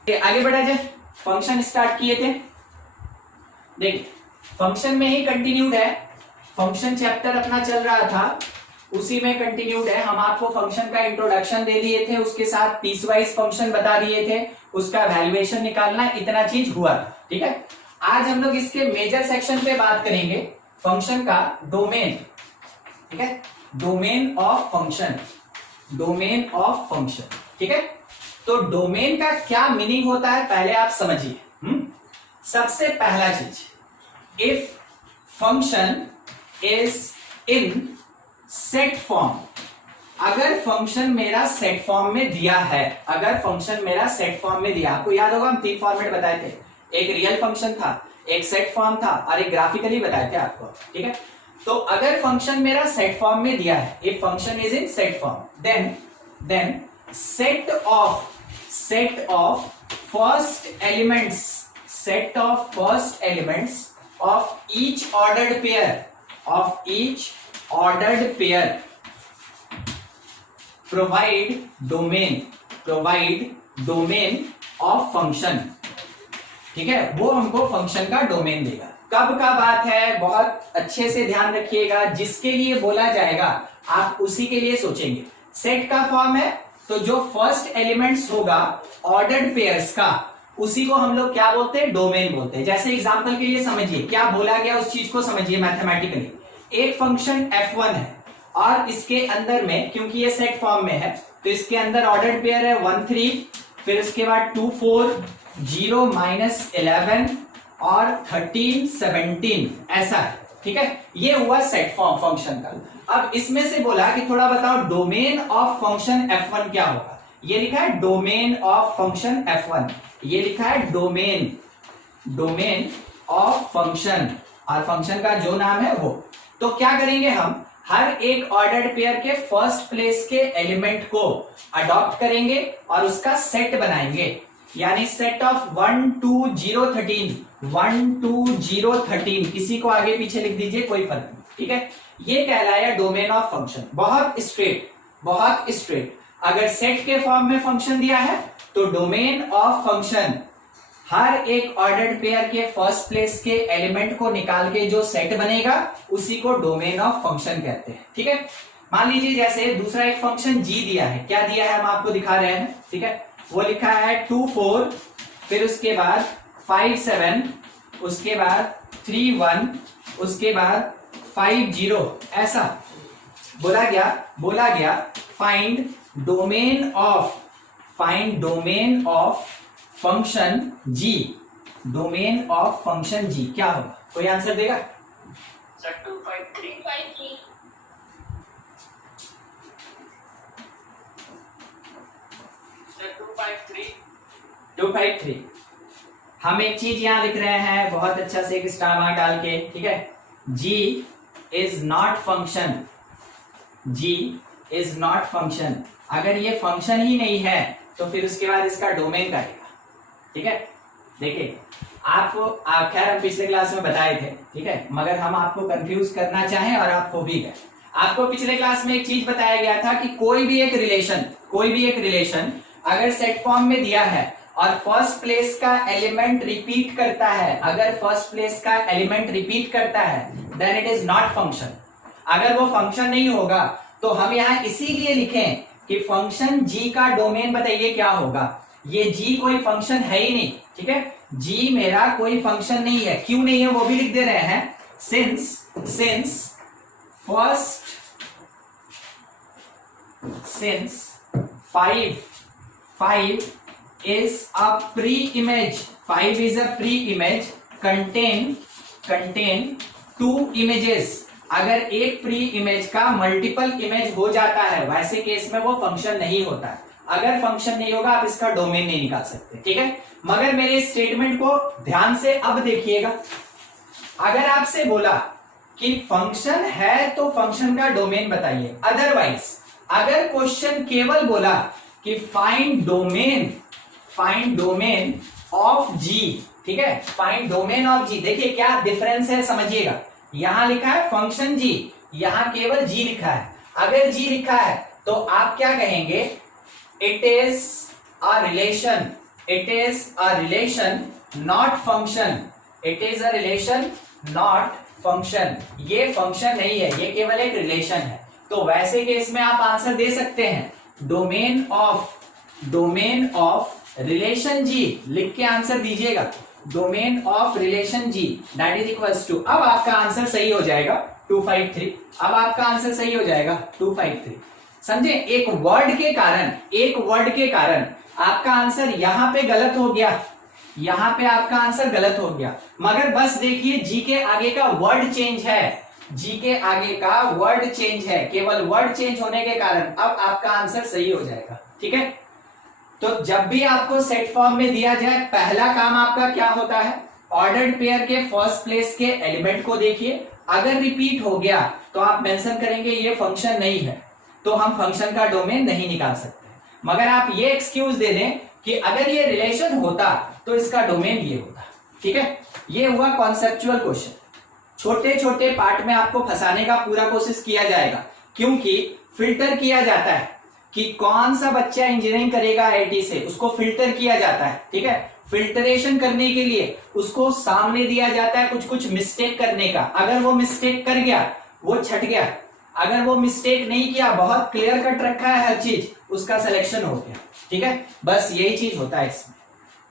आगे बढ़ा जाए. फंक्शन स्टार्ट किए थे, देखिए फंक्शन में ही कंटिन्यूड है, फंक्शन चैप्टर अपना चल रहा था उसी में कंटिन्यूड है. हम आपको फंक्शन का इंट्रोडक्शन दे दिए थे, उसके साथ पीसवाइज फंक्शन बता दिए थे, उसका वैल्यूएशन निकालना, इतना चीज हुआ, ठीक है. आज हम लोग इसके मेजर सेक्शन पे बात करेंगे, फंक्शन का डोमेन, ठीक है, domain of function, domain of function, ठीक है. तो डोमेन का क्या मीनिंग होता है पहले आप समझिए. सबसे पहला चीज, if function is in set form, अगर फंक्शन मेरा सेट फॉर्म में दिया है, अगर फंक्शन मेरा सेट फॉर्म में दिया, आपको याद होगा हम 3 फॉर्मेट बताए थे, एक रियल फंक्शन था, एक सेट फॉर्म था और एक ग्राफिकली बताए थे आपको, ठीक है. तो अगर फंक्शन मेरा सेट फॉर्म में दिया है, if function is in set form, then set of first elements of each ordered pair provide domain of function, ठीक है. वो हमको फंक्शन का डोमेन देगा. कब का बात है, बहुत अच्छे से ध्यान रखिएगा, जिसके लिए बोला जाएगा आप उसी के लिए सोचेंगे. सेट का फॉर्म है तो जो फर्स्ट एलिमेंट्स होगा ऑर्डर्ड पेयर्स का, उसी को हम लोग क्या बोलते हैं, डोमेन बोलते हैं. जैसे एग्जांपल के लिए समझिए क्या बोला गया, उस चीज को समझिए मैथमेटिकली. एक फंक्शन f1 है और इसके अंदर में, क्योंकि ये सेट फॉर्म में है तो इसके अंदर ऑर्डर्ड पेयर है 1 3, फिर उसके बाद 2 4, 0 -11 और 13 17, ऐसा है, ठीक है. ये हुआ सेट फॉर्म फंक्शन का. अब इसमें से बोला कि थोड़ा बताओ डोमेन ऑफ फंक्शन f1 क्या होगा. ये लिखा है डोमेन ऑफ फंक्शन f1, ये लिखा है डोमेन ऑफ फंक्शन, और फंक्शन का जो नाम है वो. तो क्या करेंगे हम, हर एक ऑर्डर्ड पेयर के फर्स्ट प्लेस के एलिमेंट को अडॉप्ट करेंगे और उसका सेट बनाएंगे, यानी सेट ऑफ 1 2 0 13, 1 2 0 13, किसी को आगे पीछे लिख दीजिए कोई फर्क नहीं, ठीक है. ये कहलाया डोमेन ऑफ फंक्शन. बहुत स्ट्रेट. अगर सेट के फॉर्म में फंक्शन दिया है तो डोमेन ऑफ फंक्शन हर एक ऑर्डर्ड पेयर के फर्स्ट प्लेस के एलिमेंट को निकाल के जो सेट बनेगा उसी को डोमेन ऑफ फंक्शन कहते हैं, ठीक है. मान लीजिए जैसे दूसरा एक फंक्शन g दिया है, क्या दिया है हम आपको दिखा रहे हैं, ठीक है. वो लिखा है 2 4, फिर उसके बाद 5 7, उसके बाद 3 1, उसके बाद 5 0, ऐसा बोला गया find domain of function g, domain of function g क्या होगा, कोई आंसर देगा. सर 253 सर 253 253 हम एक चीज यहाँ लिख रहे हैं बहुत अच्छा से, एक स्टार मार्क डाल के, ठीक है। G is not function, G is not function. अगर ये फंक्शन ही नहीं है तो फिर उसके बाद इसका डोमेन करेगा, ठीक है। देखिए आपको खैर हम पिछले क्लास में बताए थे, ठीक है, मगर हम आपको कंफ्यूज करना चाहें और आप हो भी गए। आपको पिछले क्लास में एक चीज बताया गया था कि कोई भी एक रिलेशन अगर सेट फॉर्म में दिया है और फर्स्ट प्लेस का एलिमेंट रिपीट करता है, अगर फर्स्ट प्लेस का एलिमेंट रिपीट करता है then it is not function. अगर वो फंक्शन नहीं होगा तो हम यहाँ इसीलिए लिखें कि फंक्शन g का डोमेन बताइए क्या होगा। ये g कोई फंक्शन है ही नहीं, ठीक है। g मेरा कोई फंक्शन नहीं है, क्यों नहीं है वो भी लिख दे रहे हैं। Since five is a pre-image, 5 is a pre-image contain 2 images। अगर एक प्री इमेज का मल्टीपल इमेज हो जाता है वैसे केस में वो फंक्शन नहीं होता है। अगर फंक्शन नहीं होगा आप इसका डोमेन नहीं निकाल सकते, ठीक है। मगर मेरे स्टेटमेंट को ध्यान से अब देखिएगा। अगर आपसे बोला कि फंक्शन है तो फंक्शन का डोमेन बताइए, अदरवाइज अगर क्वेश्चन केवल बोला कि फाइंड डोमेन ऑफ जी, ठीक है, फाइंड डोमेन ऑफ जी, देखिए क्या डिफरेंस है समझिएगा। यहां लिखा है फंक्शन जी, यहां केवल जी लिखा है। अगर जी लिखा है तो आप क्या कहेंगे, it is a relation not function, it is a relation not function. ये फंक्शन नहीं है, ये केवल एक रिलेशन है। तो वैसे केस में आप आंसर दे सकते हैं डोमेन ऑफ रिलेशन जी, लिख के आंसर दीजिएगा। Domain of relation g that is equals to, अब आपका आंसर सही हो जाएगा 253। अब आपका आंसर सही हो जाएगा 253। समझे, एक वर्ड के कारण आपका आंसर यहां पे गलत हो गया, यहां पे आपका आंसर गलत हो गया, मगर बस देखिए जी के आगे का वर्ड चेंज है, जी के आगे का वर्ड चेंज है, केवल वर्ड चेंज होने के कारण अब आपका आंसर सही हो जाएगा, ठीक है। तो जब भी आपको सेट फॉर्म में दिया जाए पहला काम आपका क्या होता है, ऑर्डर्ड पेयर के फर्स्ट प्लेस के एलिमेंट को देखिए, अगर रिपीट हो गया तो आप मेंशन करेंगे ये फंक्शन नहीं है, तो हम फंक्शन का डोमेन नहीं निकाल सकते। मगर आप ये एक्सक्यूज दे दें कि अगर ये रिलेशन होता तो इसका डोमेन ये होता, ठीक है। ये हुआ कॉन्सेप्चुअल क्वेश्चन। छोटे छोटे पार्ट में आपको फंसाने का पूरा कोशिश किया जाएगा, क्योंकि फिल्टर किया जाता है कि कौन सा बच्चा इंजीनियरिंग करेगा आईआईटी से, उसको फिल्टर किया जाता है, ठीक है। फिल्टरेशन करने के लिए उसको सामने दिया जाता है कुछ मिस्टेक करने का। अगर वो मिस्टेक कर गया वो छट गया, अगर वो मिस्टेक नहीं किया, बहुत क्लियर कट रखा है हर चीज, उसका सिलेक्शन हो गया, ठीक है। बस यही चीज होता है इसमें।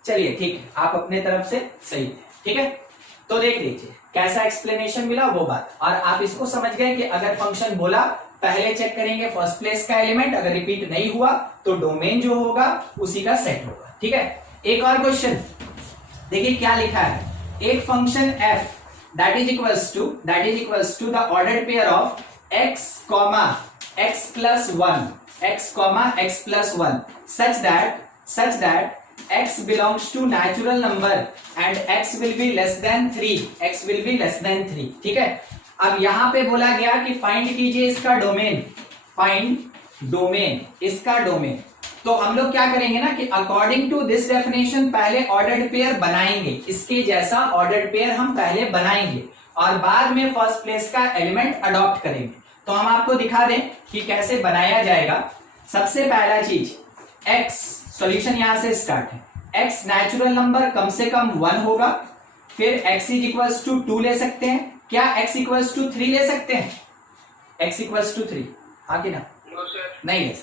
चलिए ठीक है, आप अपने तरफ से सही थे, ठीक है। तो देख लीजिए कैसा एक्सप्लेनेशन मिला वो बात, और आप इसको समझ गए कि अगर फंक्शन बोला पहले चेक करेंगे फर्स्ट प्लेस का एलिमेंट, अगर रिपीट नहीं हुआ तो डोमेन जो होगा उसी का सेट होगा, ठीक है। एक और क्वेश्चन देखिए क्या लिखा है, एक function f that is equals to the ordered pair of x, x plus 1 such that x belongs to natural number and x will be less than 3, ठीक है। अब यहां पे बोला गया कि फाइंड कीजिए इसका डोमेन, इसका डोमेन। तो हम लोग क्या करेंगे ना कि अकॉर्डिंग टू दिस डेफिनेशन पहले ऑर्डर्ड पेयर बनाएंगे, इसके जैसा ऑर्डर्ड पेयर हम पहले बनाएंगे और बाद में फर्स्ट प्लेस का एलिमेंट अडॉप्ट करेंगे। तो हम आपको दिखा दें कि कैसे बनाया जाएगा। सबसे पहला चीज x, सॉल्यूशन यहां से स्टार्ट है, x नेचुरल नंबर कम से कम 1 होगा, फिर x इज इक्वल्स टू 2 ले सकते हैं, क्या x इक्वल्स टू 3 ले सकते हैं, x इक्वल्स टू 3, हाँ कि ना, नहीं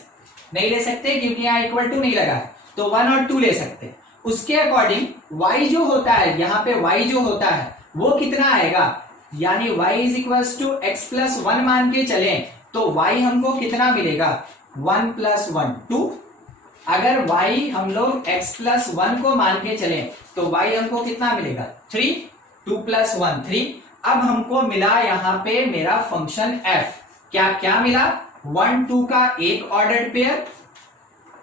ले सकते क्योंकि यहाँ इक्वल टू नहीं लगा है, तो 1 और 2 ले सकते हैं। उसके अकॉर्डिंग y जो होता है, यहाँ पे y जो होता है वो कितना आएगा, यानी y is equals to x plus 1 मान के चले तो y हमको कितना मिलेगा, 1 प्लस 1 2। अगर y हम लोग x प्लस 1 को मान के चले तो y हमको कितना मिलेगा 3, 2 प्लस 1 3। अब हमको मिला यहाँ पे मेरा फंक्शन f, क्या क्या मिला, 1 2 का एक ऑर्डर्ड पेयर,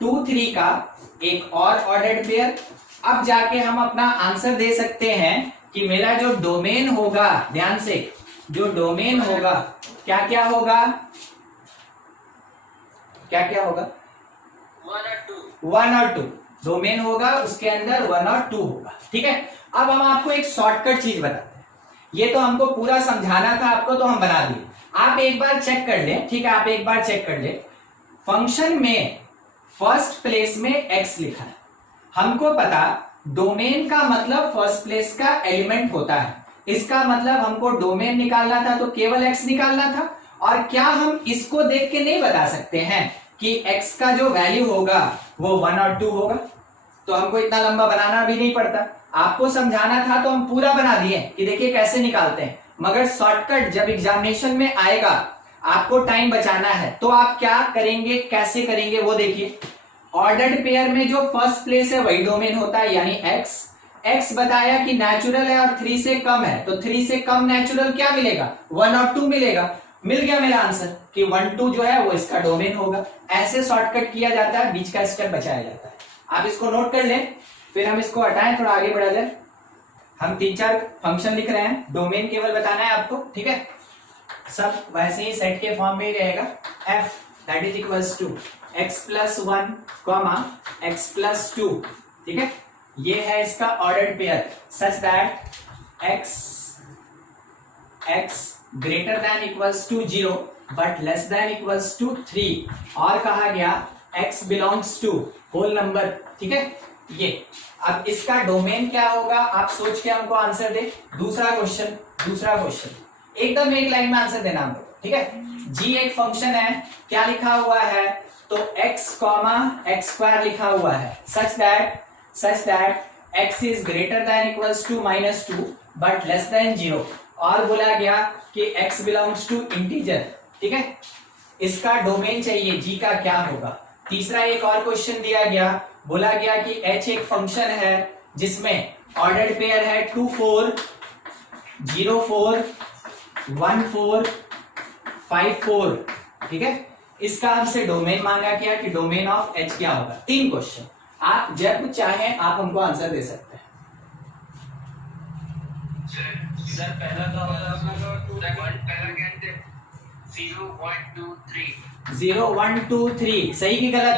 2 3 का एक और ऑर्डर्ड पेयर, अब जाके हम अपना आंसर दे सकते हैं कि मेरा जो डोमेन होगा, ध्यान से, जो डोमेन होगा क्या क्या होगा, क्या क्या होगा, 1 और 2 डोमेन होगा, उसके अंदर 1 और 2 होगा। ठीक है, अब हम आपको एक शॉर्टकट चीज बताते हैं। ये तो हमको पूरा समझाना था आपको, तो हम बना दिए। आप एक बार चेक कर लें, ठीक है, आप एक बार चेक कर लें। फंक्शन में फर्स्ट प्लेस में x लिखा है, हमको पता डोमेन का मतलब फर्स्ट प्लेस का एलिमेंट होता है, इसका मतलब हमको डोमेन निकालना था तो केवल x निकालना था। और क्या हम इसको देख के नहीं बता सकते हैं कि x का जो वैल्यू होगा वो 1 और 2 होगा? तो हमको इतना लंबा बनाना भी नहीं पड़ता, आपको समझाना था तो हम पूरा बना दिए कि देखिए कैसे निकालते हैं। मगर शॉर्टकट जब एग्जामिनेशन में आएगा, आपको टाइम बचाना है, तो आप क्या करेंगे, कैसे करेंगे वो देखिए। ऑर्डर्ड पेयर में जो फर्स्ट प्लेस है वही डोमेन होता है, यानी x बताया कि नेचुरल है और 3 से कम है, तो 3 से कम नेचुरल क्या मिलेगा, 1 और 2 मिलेगा। मिल गया मेरा आंसर कि 1 2 जो है वो इसका डोमेन होगा। ऐसे शॉर्टकट किया जाता है, बीच का स्टेप बचाया जाता है। आप इसको नोट कर लें, फिर हम इसको हटाएं, थोड़ा आगे बढ़ा जाए। हम 3-4 फंक्शन लिख रहे हैं, डोमेन केवल बताना है आपको, ठीक है। सब वैसे ही सेट के फॉर्म में ही रहेगा। f that is equals to x plus 1 comma x plus 2, ठीक है। ये है इसका ordered pair such that x greater than equals to 0 but less than equals to 3, और कहा गया x belongs to whole number, ठीक है। ये अब इसका डोमेन क्या होगा, आप सोच के हमको आंसर दे। दूसरा क्वेश्चन एकदम एक लाइन में आंसर देना हमको, ठीक है। g एक फंक्शन है, क्या लिखा हुआ है, तो x कॉमा x स्क्वायर लिखा हुआ है such that x is greater than equals to -2 but less than 0, और बोला गया कि x बिलोंग्स टू इंटीजर, ठीक है। इसका डोमेन चाहिए g का क्या होगा। तीसरा एक और क्वेश्चन दिया गया, बोला गया कि h एक फंक्शन है जिसमें ऑर्डर्ड पेयर है 2 4 0 4 1 4 5 4, ठीक है। इसका हमसे डोमेन मांगा गया कि डोमेन ऑफ h क्या होगा। 3 क्वेश्चन, आप जब चाहें आप हमको आंसर दे सकते हैं। सर पहला तो पहला क्या थे, 0 1 2 3 0 1 2 3 सही कि गलत?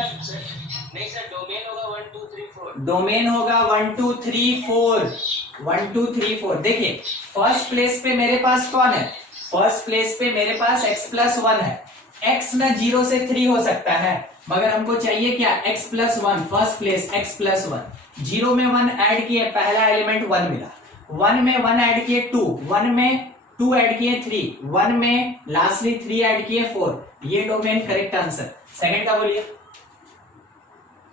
नहीं सर, डोमेन होगा 1 2 3 4। डोमेन होगा 1 2 3 4 1 2 3 4। देखिए फर्स्ट प्लेस पे मेरे पास कौन है, फर्स्ट प्लेस पे मेरे पास x प्लस 1 है। x ना 0 से 3 हो सकता है, मगर हमको चाहिए क्या, x plus 1, first place x plus 1। 0 में 1 ऐड किए, पहला एलिमेंट 1 मिला। 1 में 1 ऐड किए 2, 1 में 2 ऐड किए 3, 1 में लास्टली 3 ऐड किए 4। ये डोमेन करेक्ट आंसर। सेकंड का बोलिए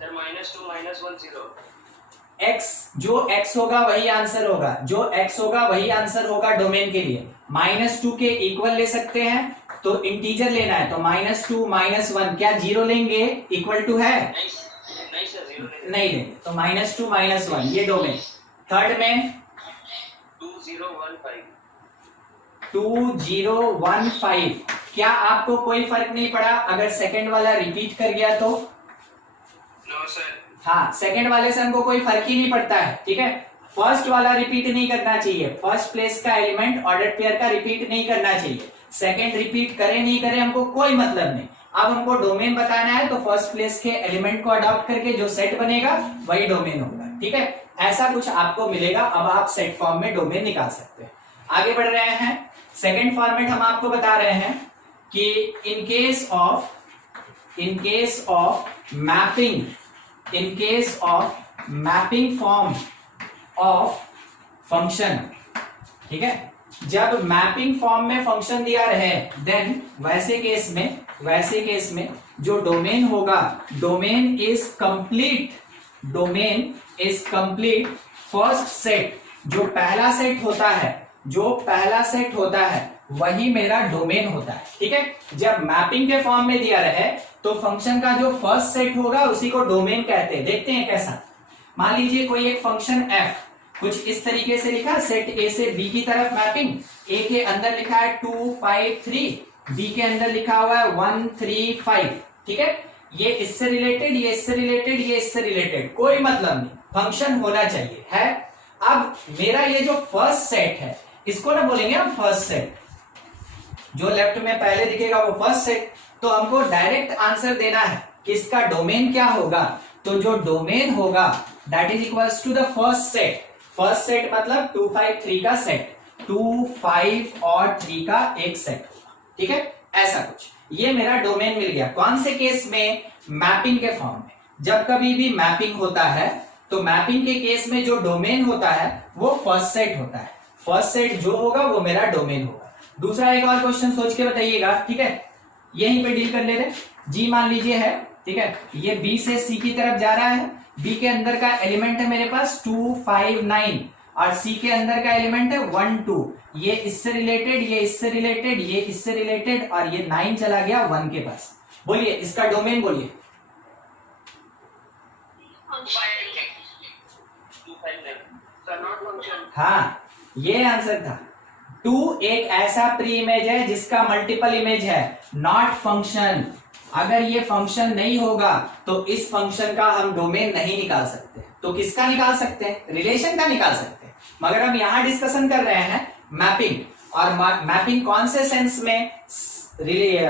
सर -2 -1 0। x, जो x होगा वही आंसर होगा, जो x होगा वही आंसर होगा डोमेन के लिए। -2 के इक्वल ले सकते हैं तो इंटीजर लेना है, तो -2 -1 क्या 0 लेंगे, इक्वल टू है, नहीं सर, 0 नहीं लेंगे, तो -2 -1 ये डोमेन। थर्ड में 2 0 1 5 2 0 1 5, क्या आपको कोई फर्क नहीं पड़ा अगर सेकंड वाला रिपीट कर गया तो? No sir. हाँ, सेकंड वाले से हमको कोई फर्क ही नहीं पड़ता है, ठीक है। फर्स्ट वाला रिपीट नहीं करना चाहिए, फर्स्ट प्लेस का एलिमेंट ऑर्डर्ड पेयर का रिपीट नहीं करना चाहिए। सेकंड रिपीट करे नहीं करे हमको कोई मतलब नहीं। अब हमको डोमेन बताना है तो फर्स्ट प्लेस के एलिमेंट को अडॉप्ट करके जो सेट बनेगा वही डोमेन होगा, ठीक है। ऐसा कुछ आपको मिलेगा। अब आप सेट फॉर्म में डोमेन निकाल सकते हैं। आगे बढ़ रहे हैं, सेकंड फॉर्मेट हम आपको बता रहे हैं कि in case of mapping form of function, ठीक है। जब मैपिंग फॉर्म में फंक्शन दिया रहे देन वैसे केस में जो डोमेन होगा, domain is complete first set, जो पहला सेट होता है वही मेरा डोमेन होता है, ठीक है। जब मैपिंग के फॉर्म में दिया रहे तो फंक्शन का जो फर्स्ट सेट होगा उसी को डोमेन कहते हैं। देखते हैं कैसा। मान लीजिए कोई एक फंक्शन f कुछ इस तरीके से लिखा, सेट a से b की तरफ मैपिंग, a के अंदर लिखा है 2 5 3, b के अंदर लिखा हुआ है 1 3 5, ठीक है। ये इससे रिलेटेड, ये इससे रिलेटेड, ये इससे रिलेटेड, कोई मतलब नहीं। फंक्शन होना चाहिए है। अब मेरा ये जो फर्स्ट सेट है इसको ना बोलेंगे हम फर्स्ट सेट, जो लेफ्ट में पहले दिखेगा वो फर्स्ट सेट। तो हमको डायरेक्ट आंसर देना है कि इसका डोमेन क्या होगा, तो जो डोमेन होगा that is equals to the first set. First set मतलब 2 5 3 का सेट, 2 5 और 3 का एक सेट होगा, ठीक है, ऐसा कुछ। ये मेरा डोमेन मिल गया। कौन से केस में? मैपिंग के फॉर्म में। जब कभी भी मैपिंग होता है तो मैपिंग के केस में जो डोमेन होता है वो फर्स्ट सेट होता है। फर्स्ट सेट जो होगा वो मेरा डोमेन होगा। दूसरा एक और क्वेश्चन सोच के बताइएगा, ठीक है, यहीं पे डील कर ले रहे। जी मान लीजिए है, ठीक है, ये बी से सी की तरफ जा रहा है। बी के अंदर का एलिमेंट है मेरे पास 2 5 9 और सी के अंदर का एलिमेंट है 1 2। ये इससे रिलेटेड, ये इससे रिलेटेड, ये इससे रिलेटेड और ये 9 चला गया 1 के पास। बोलिए इसका डोमेन बोलिए। हाँ, ये आंसर था। 2 एक ऐसा प्री इमेज है जिसका मल्टीपल इमेज है, नॉट फंक्शन। अगर ये फंक्शन नहीं होगा तो इस फंक्शन का हम डोमेन नहीं निकाल सकते। तो किसका निकाल सकते हैं? रिलेशन का निकाल सकते हैं। मगर हम यहां डिस्कशन कर रहे हैं मैपिंग, और मैपिंग कौन से सेंस में?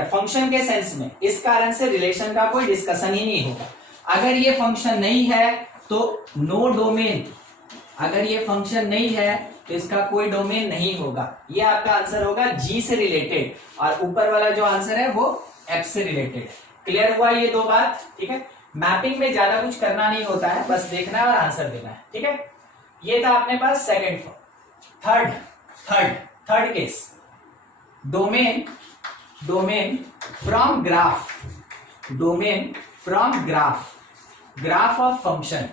फंक्शन के सेंस में। इस कारण से रिलेशन का कोई डिस्कशन ही नहीं होगा। अगर ये फंक्शन नहीं है तो नो डोमेन। अगर ये फंक्शन नहीं है तो इसका कोई डोमेन नहीं होगा। ये आपका आंसर होगा जी से रिलेटेड, और ऊपर वाला जो आंसर है वो एफ से रिलेटेड। क्लियर हुआ ये दो बात? ठीक है, मैपिंग में ज्यादा कुछ करना नहीं होता है, बस देखना है और आंसर देना है। ठीक है, ये था अपने पास second form. Third case, domain from graph, domain from graph of function.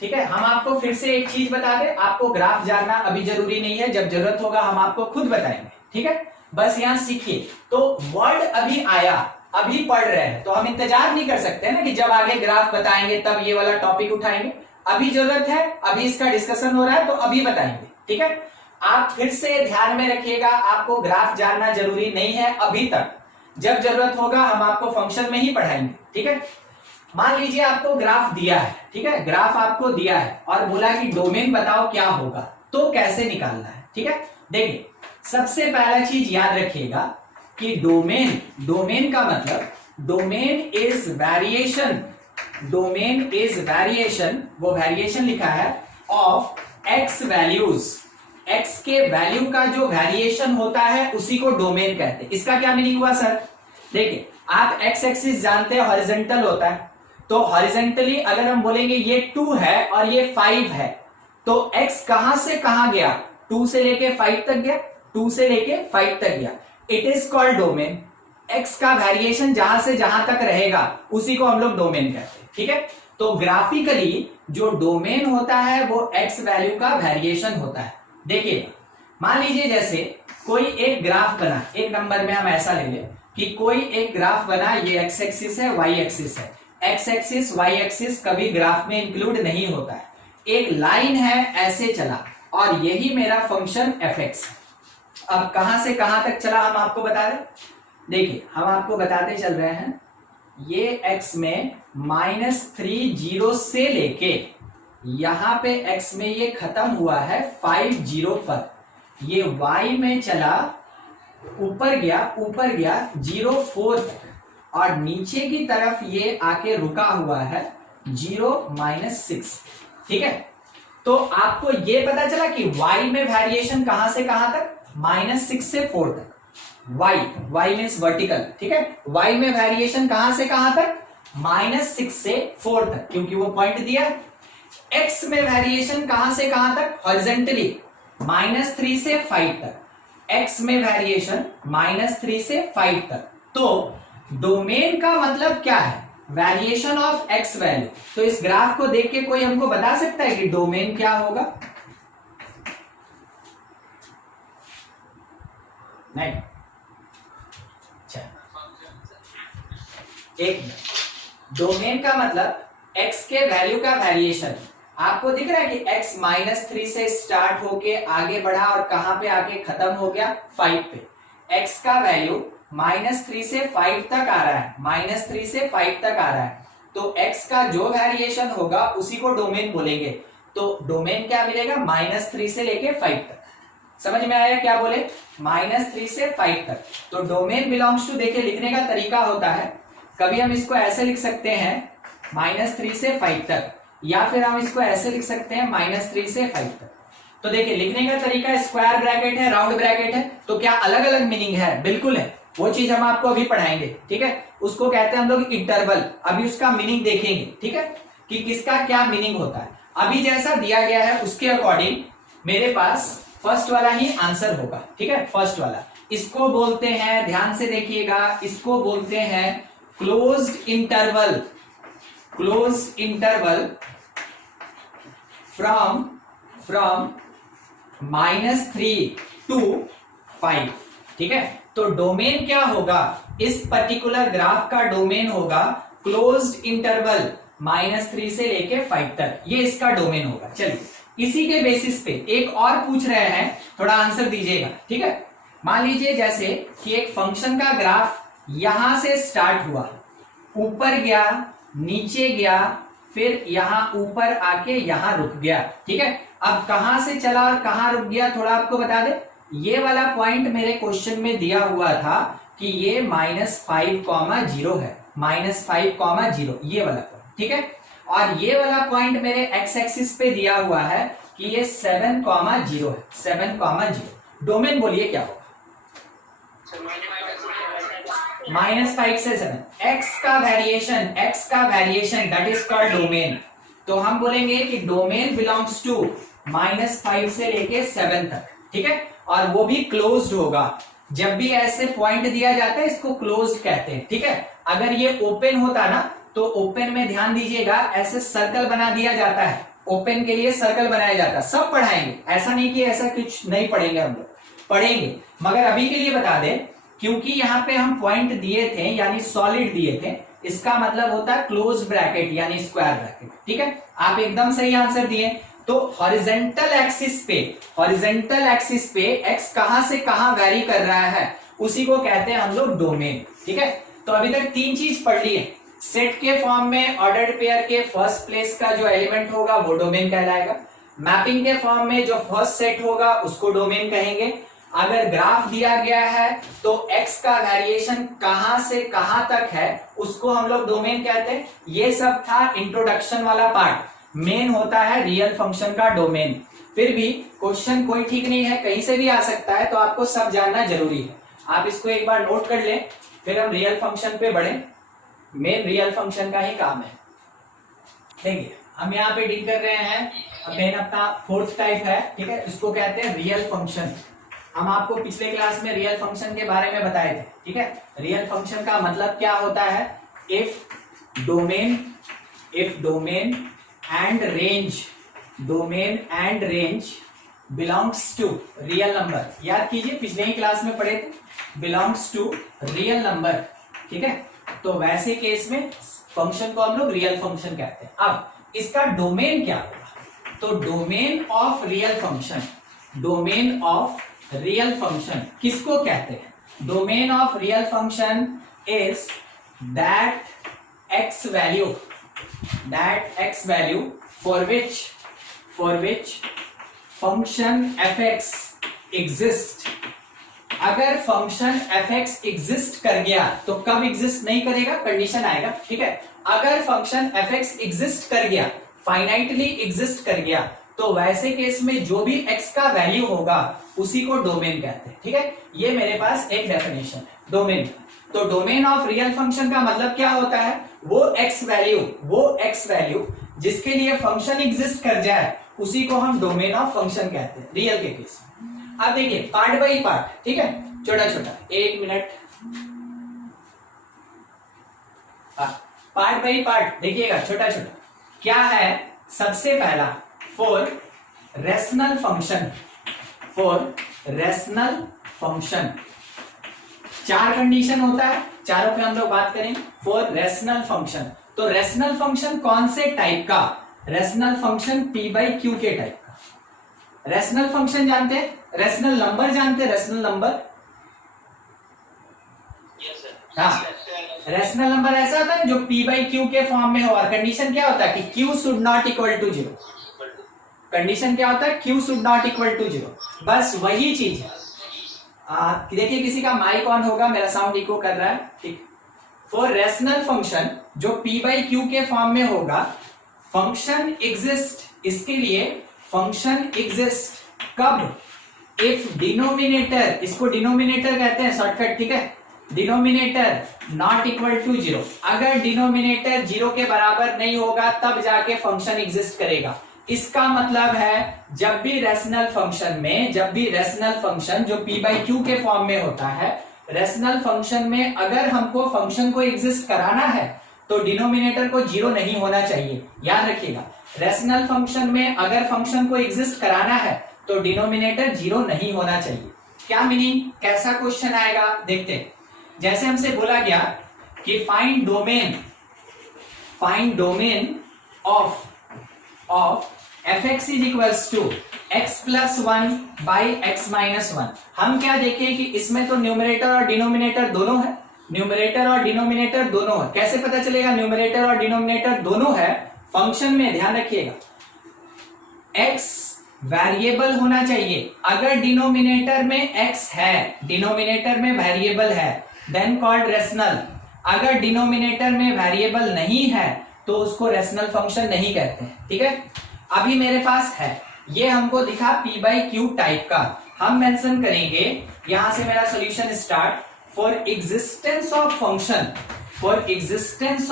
ठीक है, हम आपको फिर से एक चीज बता दें, आपको ग्राफ जानना अभी जरूरी नहीं है, जब जरूरत होगा हम आपको खुद बताएंगे। ठीक है, बस यहां सीखिए। तो वर्ड अभी आया, अभी पढ़ रहे हैं, तो हम इंतजार नहीं कर सकते ना कि जब आगे ग्राफ बताएंगे तब ये वाला टॉपिक उठाएंगे। अभी जरूरत है, अभी इसका डिस्कशन हो रहा है तो अभी बताएंगे। ठीक है, आप फिर से ध्यान में रखिएगा, आपको ग्राफ जानना जरूरी नहीं है अभी तक। जब जरूरत होगा हम आपको फंक्शन में ही पढ़ाएंगे। ठीक है, मान लीजिए आपको ग्राफ दिया है, ठीक है, ग्राफ आपको दिया है और बोला कि डोमेन बताओ क्या होगा, तो कैसे निकालना है। ठीक है, देखिए सबसे पहला चीज याद रखिएगा कि डोमेन का मतलब domain is variation, domain is variation, वो वेरिएशन लिखा है ऑफ एक्स वैल्यूज, एक्स के वैल्यू का जो वेरिएशन होता है उसी को डोमेन कहते हैं। इसका क्या मीनिंग हुआ सर? देखिए आप एक्स एक्सिस जानते हैं हॉरिजॉन्टल होता है, तो हॉरिजॉन्टली अगर हम बोलेंगे ये 2 है और ये 5 है, तो x कहां से कहां गया? 2 से लेके 5 तक गया, 2 से लेके 5 तक गया। It is called domain. x का वेरिएशन जहां से जहां तक रहेगा उसी को हम लोग डोमेन कहते हैं। ठीक है, तो ग्राफिकली जो डोमेन होता है वो x वैल्यू का वेरिएशन होता है। देखिए मान लीजिए जैसे कोई एक ग्राफ बना, एक नंबर में हम ऐसा ले लें कि कोई एक ग्राफ बना, ये x एक्सिस है, y एक्सिस है। x एक्सिस y एक्सिस कभी ग्राफ में इंक्लूड नहीं होता है। एक लाइन है ऐसे चला और यही मेरा फंक्शन fx। अब कहां से कहां तक चला हम आपको बता दें। देखिए हम आपको बताते चल रहे हैं, ये x में -3 0 से लेके यहां पे x में ये खत्म हुआ है 5 0 पर। ये y में चला, ऊपर गया 0 4 तक, और नीचे की तरफ ये आके रुका हुआ है 0 -6। ठीक है, तो आपको ये पता चला कि y में वेरिएशन कहां से कहां तक? -6 से 4 तक। y means vertical. ठीक है, y में वेरिएशन कहां से कहां तक? -6 से 4 तक, क्योंकि वो पॉइंट दिया। x में वेरिएशन कहां से कहां तक? हॉरिजॉन्टली -3 से 5 तक। x में वेरिएशन -3 से 5 तक। तो डोमेन का मतलब क्या है? Variation of x value. तो इस ग्राफ को देख के कोई हमको बता सकता है कि डोमेन क्या होगा? नहीं। अच्छा एक मिनट, डोमेन का मतलब x के वैल्यू का वेरिएशन। आपको दिख रहा है कि x -3 से स्टार्ट होके आगे बढ़ा और कहां पे आके खत्म हो गया? 5 पे। x का वैल्यू -3 से 5 तक आ रहा है, -3 से 5 तक आ रहा है। तो x का जो वेरिएशन होगा उसी को डोमेन बोलेंगे। तो डोमेन क्या मिलेगा, -3 से लेके 5 तक। समझ में आया क्या बोले, -3 से 5 तक। तो डोमेन बिलोंग्स टू, देखिए लिखने का तरीका होता है, कभी हम इसको ऐसे लिख सकते हैं -3 से 5 तक, या फिर हम इसको ऐसे लिख सकते हैं -3 से 5 तक। तो देखिए लिखने का तरीका स्क्वायर ब्रैकेट है, राउंड ब्रैकेट है, तो क्या अलग अलग मीनिंग है, बिल्कुल है, वो चीज हम आपको अभी पढ़ाएंगे, ठीक है। उसको कहते हैं हम लोग इंटरवल, अभी उसका मीनिंग देखेंगे, ठीक है, कि किसका क्या मीनिंग होता है। अभी जैसा दिया गया है उसके अकॉर्डिंग मेरे पास फर्स्ट वाला ही आंसर होगा, ठीक है। फर्स्ट वाला, इसको बोलते हैं, ध्यान से देखिएगा, इसको बोलते हैं closed interval, closed interval from -3 to 5, ठीक है। तो डोमेन क्या होगा, इस पर्टिकुलर ग्राफ का डोमेन होगा क्लोज्ड इंटरवल -3 से लेके 5 तक, ये इसका डोमेन होगा। चलिए इसी के बेसिस पे एक और पूछ रहे हैं, थोड़ा आंसर दीजिएगा, ठीक है। मान लीजिए जैसे कि एक फंक्शन का ग्राफ यहां से स्टार्ट हुआ, ऊपर गया, नीचे गया, फिर यहां ऊपर आके यहां रुक गया, ठीक है। अब कहां से चला और कहां रुक गया थोड़ा आपको बता दे। ये वाला पॉइंट मेरे क्वेश्चन में दिया हुआ था कि ये -5,0 है, -5,0 ये वाला पॉइंट, ठीक है। और ये वाला पॉइंट मेरे x एक्सिस पे दिया हुआ है कि ये 7,0 है, 7,0। डोमेन बोलिए क्या होगा, -5 से 7, x का variation that is called domain. तो हम बोलेंगे कि डोमेन बिलोंग्स टू -5 से लेके 7 तक, ठीक है। और वो भी क्लोज्ड होगा, जब भी ऐसे पॉइंट दिया जाता है इसको क्लोज्ड कहते हैं, ठीक है। अगर ये ओपन होता ना, तो ओपन में ध्यान दीजिएगा ऐसे सर्कल बना दिया जाता है, ओपन के लिए सर्कल बनाया जाता है। सब पढ़ाएंगे, ऐसा नहीं कि ऐसा कुछ नहीं पढ़ेंगे, हम लोग पढ़ेंगे, मगर अभी के लिए बता दें, क्योंकि यहाँ पे हम पॉइंट दिए थे यानी सॉलिड दिए थे, इसका मतलब होता है क्लोज ब्रैकेट यानी स्क्वायर ब्रैकेट, ठीक है। आप एकदम सही आंसर दिए। तो हॉरिजेंटल एक्सिस पे एक्स कहां से कहां वैरी कर रहा है उसी को कहते हैं हम लोग डोमेन, ठीक है। तो अभी तक 3 चीज पढ़ ली है। सेट के फॉर्म में ऑर्डर्ड पेयर के फर्स्ट प्लेस का जो एलिमेंट होगा वो डोमेन कहलाएगा। मैपिंग के फॉर्म में जो फर्स्ट सेट होगा उसको डोमेन कहेंगे। अगर ग्राफ दिया गया है तो x का वेरिएशन कहां से कहां तक है उसको हम लोग डोमेन कहते हैं। ये सब था इंट्रोडक्शन वाला पार्ट। मेन होता है रियल फंक्शन का डोमेन। फिर भी क्वेश्चन कोई ठीक नहीं है, कहीं से भी आ सकता है, तो आपको सब जानना जरूरी है। आप इसको एक बार नोट कर लें, फिर हम रियल फंक्शन पे बढ़े। मेन रियल फंक्शन का ही काम है। देखिए हम यहाँ पे डील कर रहे हैं, मेन अपना फोर्थ टाइप है, ठीक है, इसको कहते हैं रियल फंक्शन। हम आपको पिछले क्लास में रियल फंक्शन के बारे में बताए थे, ठीक है। रियल फंक्शन का मतलब क्या होता है, if domain and range belongs to real number. याद कीजिए पिछले ही क्लास में पढ़े थे, बिलोंग्स टू रियल नंबर, ठीक है। तो वैसे केस में फंक्शन को हम लोग रियल फंक्शन कहते हैं। अब इसका डोमेन क्या होगा, तो डोमेन ऑफ रियल फंक्शन किसको कहते हैं? Domain of real function is that x value for which function F x exist. अगर फंक्शन एफ एक्स एग्जिस्ट कर गया तो कब एग्जिस्ट नहीं करेगा, कंडीशन आएगा, ठीक है। अगर फंक्शन एफ एक्स एग्जिस्ट कर गया, फाइनाइटली एग्जिस्ट कर गया, तो वैसे केस में जो भी x का वैल्यू होगा उसी को डोमेन कहते हैं, ठीक है। ये मेरे पास एक डेफिनेशन है डोमेन। तो डोमेन ऑफ रियल फंक्शन का मतलब क्या होता है, वो x वैल्यू जिसके लिए फंक्शन एग्जिस्ट कर जाए उसी को हम डोमेन ऑफ फंक्शन कहते हैं रियल के केस में। अब देखिए पार्ट बाई पार्ट, ठीक है, छोटा छोटा, 1 मिनट, पार्ट बाई पार्ट देखिएगा, छोटा छोटा। क्या है, सबसे पहला फॉर रेशनल फंक्शन 4 कंडीशन होता है, चारों पे हम लोग बात करेंगे। फॉर रेशनल फंक्शन, तो रेशनल फंक्शन कौन से टाइप का, रेशनल फंक्शन p/q के टाइप का। रेशनल फंक्शन जानते हैं, रेशनल नंबर जानते हैं, रेशनल नंबर, हाँ, रैशनल नंबर ऐसा होता है जो p बाई क्यू के फॉर्म में हो, और कंडीशन क्या होता है कि q should not equal to 0। Condition क्या होता है, q should not equal to 0। बस वही चीज है। देखिए किसी का माइक ऑन होगा, मेरा साउंड इको कर रहा है, ठीक। फॉर रैशनल फंक्शन जो p बाई क्यू के फॉर्म में होगा, फंक्शन एग्जिस्ट, इसके लिए फंक्शन एग्जिस्ट कब, इफ डिनोमिनेटर, इसको डिनोमिनेटर कहते हैं शॉर्टकट, ठीक है, डिनोमिनेटर नॉट इक्वल टू 0। अगर डिनोमिनेटर 0 के बराबर नहीं होगा तब जाके फंक्शन एग्जिस्ट करेगा। इसका मतलब है जब भी रैशनल फंक्शन में, जब भी रैशनल फंक्शन जो p बाई क्यू के फॉर्म में होता है, रैशनल फंक्शन में अगर हमको फंक्शन को एग्जिस्ट कराना है तो डिनोमिनेटर को 0 नहीं होना चाहिए। याद रखिएगा, रैशनल फंक्शन में अगर फंक्शन को एग्जिस्ट कराना है तो डिनोमिनेटर 0 नहीं होना चाहिए। क्या मीनिंग, कैसा क्वेश्चन आएगा देखते हैं। जैसे हमसे बोला गया कि find domain of fx is equals to x plus 1 by x minus 1। हम क्या देखें कि इसमें तो न्यूमरेटर और डिनोमिनेटर दोनों है, न्यूमरेटर और डिनोमिनेटर दोनों है। कैसे पता चलेगा न्यूमरेटर और डिनोमिनेटर दोनों है, फंक्शन में ध्यान रखिएगा x वेरिएबल होना चाहिए। अगर डिनोमिनेटर में x है, डिनोमिनेटर में वेरिएबल है, देन कॉल्ड रैशनल। अगर डिनोमिनेटर में वेरिएबल नहीं है तो उसको रैशनल फंक्शन नहीं कहते हैं, ठीक है। अभी मेरे पास है, ये हमको दिखा p बाई क्यू टाइप का, हम मेंशन करेंगे, यहां से मेरा solution start. For existence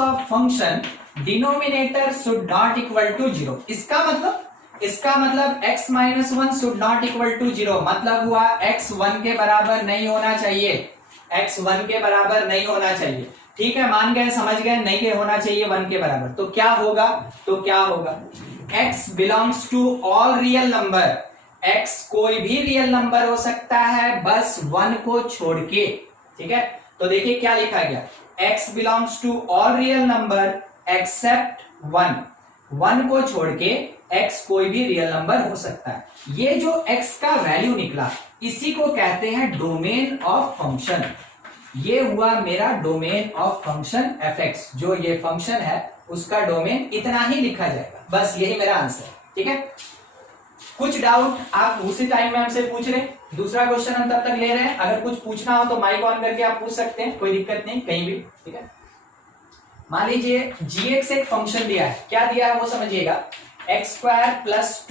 of function denominator should not equal to 0। इसका मतलब x minus 1 should not equal to 0, मतलब हुआ x 1 के बराबर नहीं होना चाहिए, x 1 के बराबर नहीं होना चाहिए, ठीक है। मान गए, समझ गए, नहीं होना चाहिए 1 के बराबर। तो क्या होगा, x belongs to all real number, x कोई भी रियल नंबर हो सकता है बस 1 को छोड़ के, ठीक है। तो देखिए क्या लिखा गया, x belongs to all real number except 1 को छोड़ के x कोई भी रियल नंबर हो सकता है। ये जो x का वैल्यू निकला इसी को कहते हैं डोमेन ऑफ फंक्शन। ये हुआ मेरा डोमेन ऑफ फंक्शन fx, जो ये फंक्शन है उसका डोमेन इतना ही लिखा जाएगा, बस यही मेरा आंसर है, ठीक है। कुछ डाउट आप उसी टाइम में हमसे पूछ रहे, दूसरा क्वेश्चन हम तब तक ले रहे हैं। अगर कुछ पूछना हो तो माइक ऑन करके आप पूछ सकते हैं, कोई दिक्कत नहीं, कहीं भी, ठीक है। मान लीजिए gx एक फंक्शन दिया है, क्या दिया है वो समझिएगा, x square plus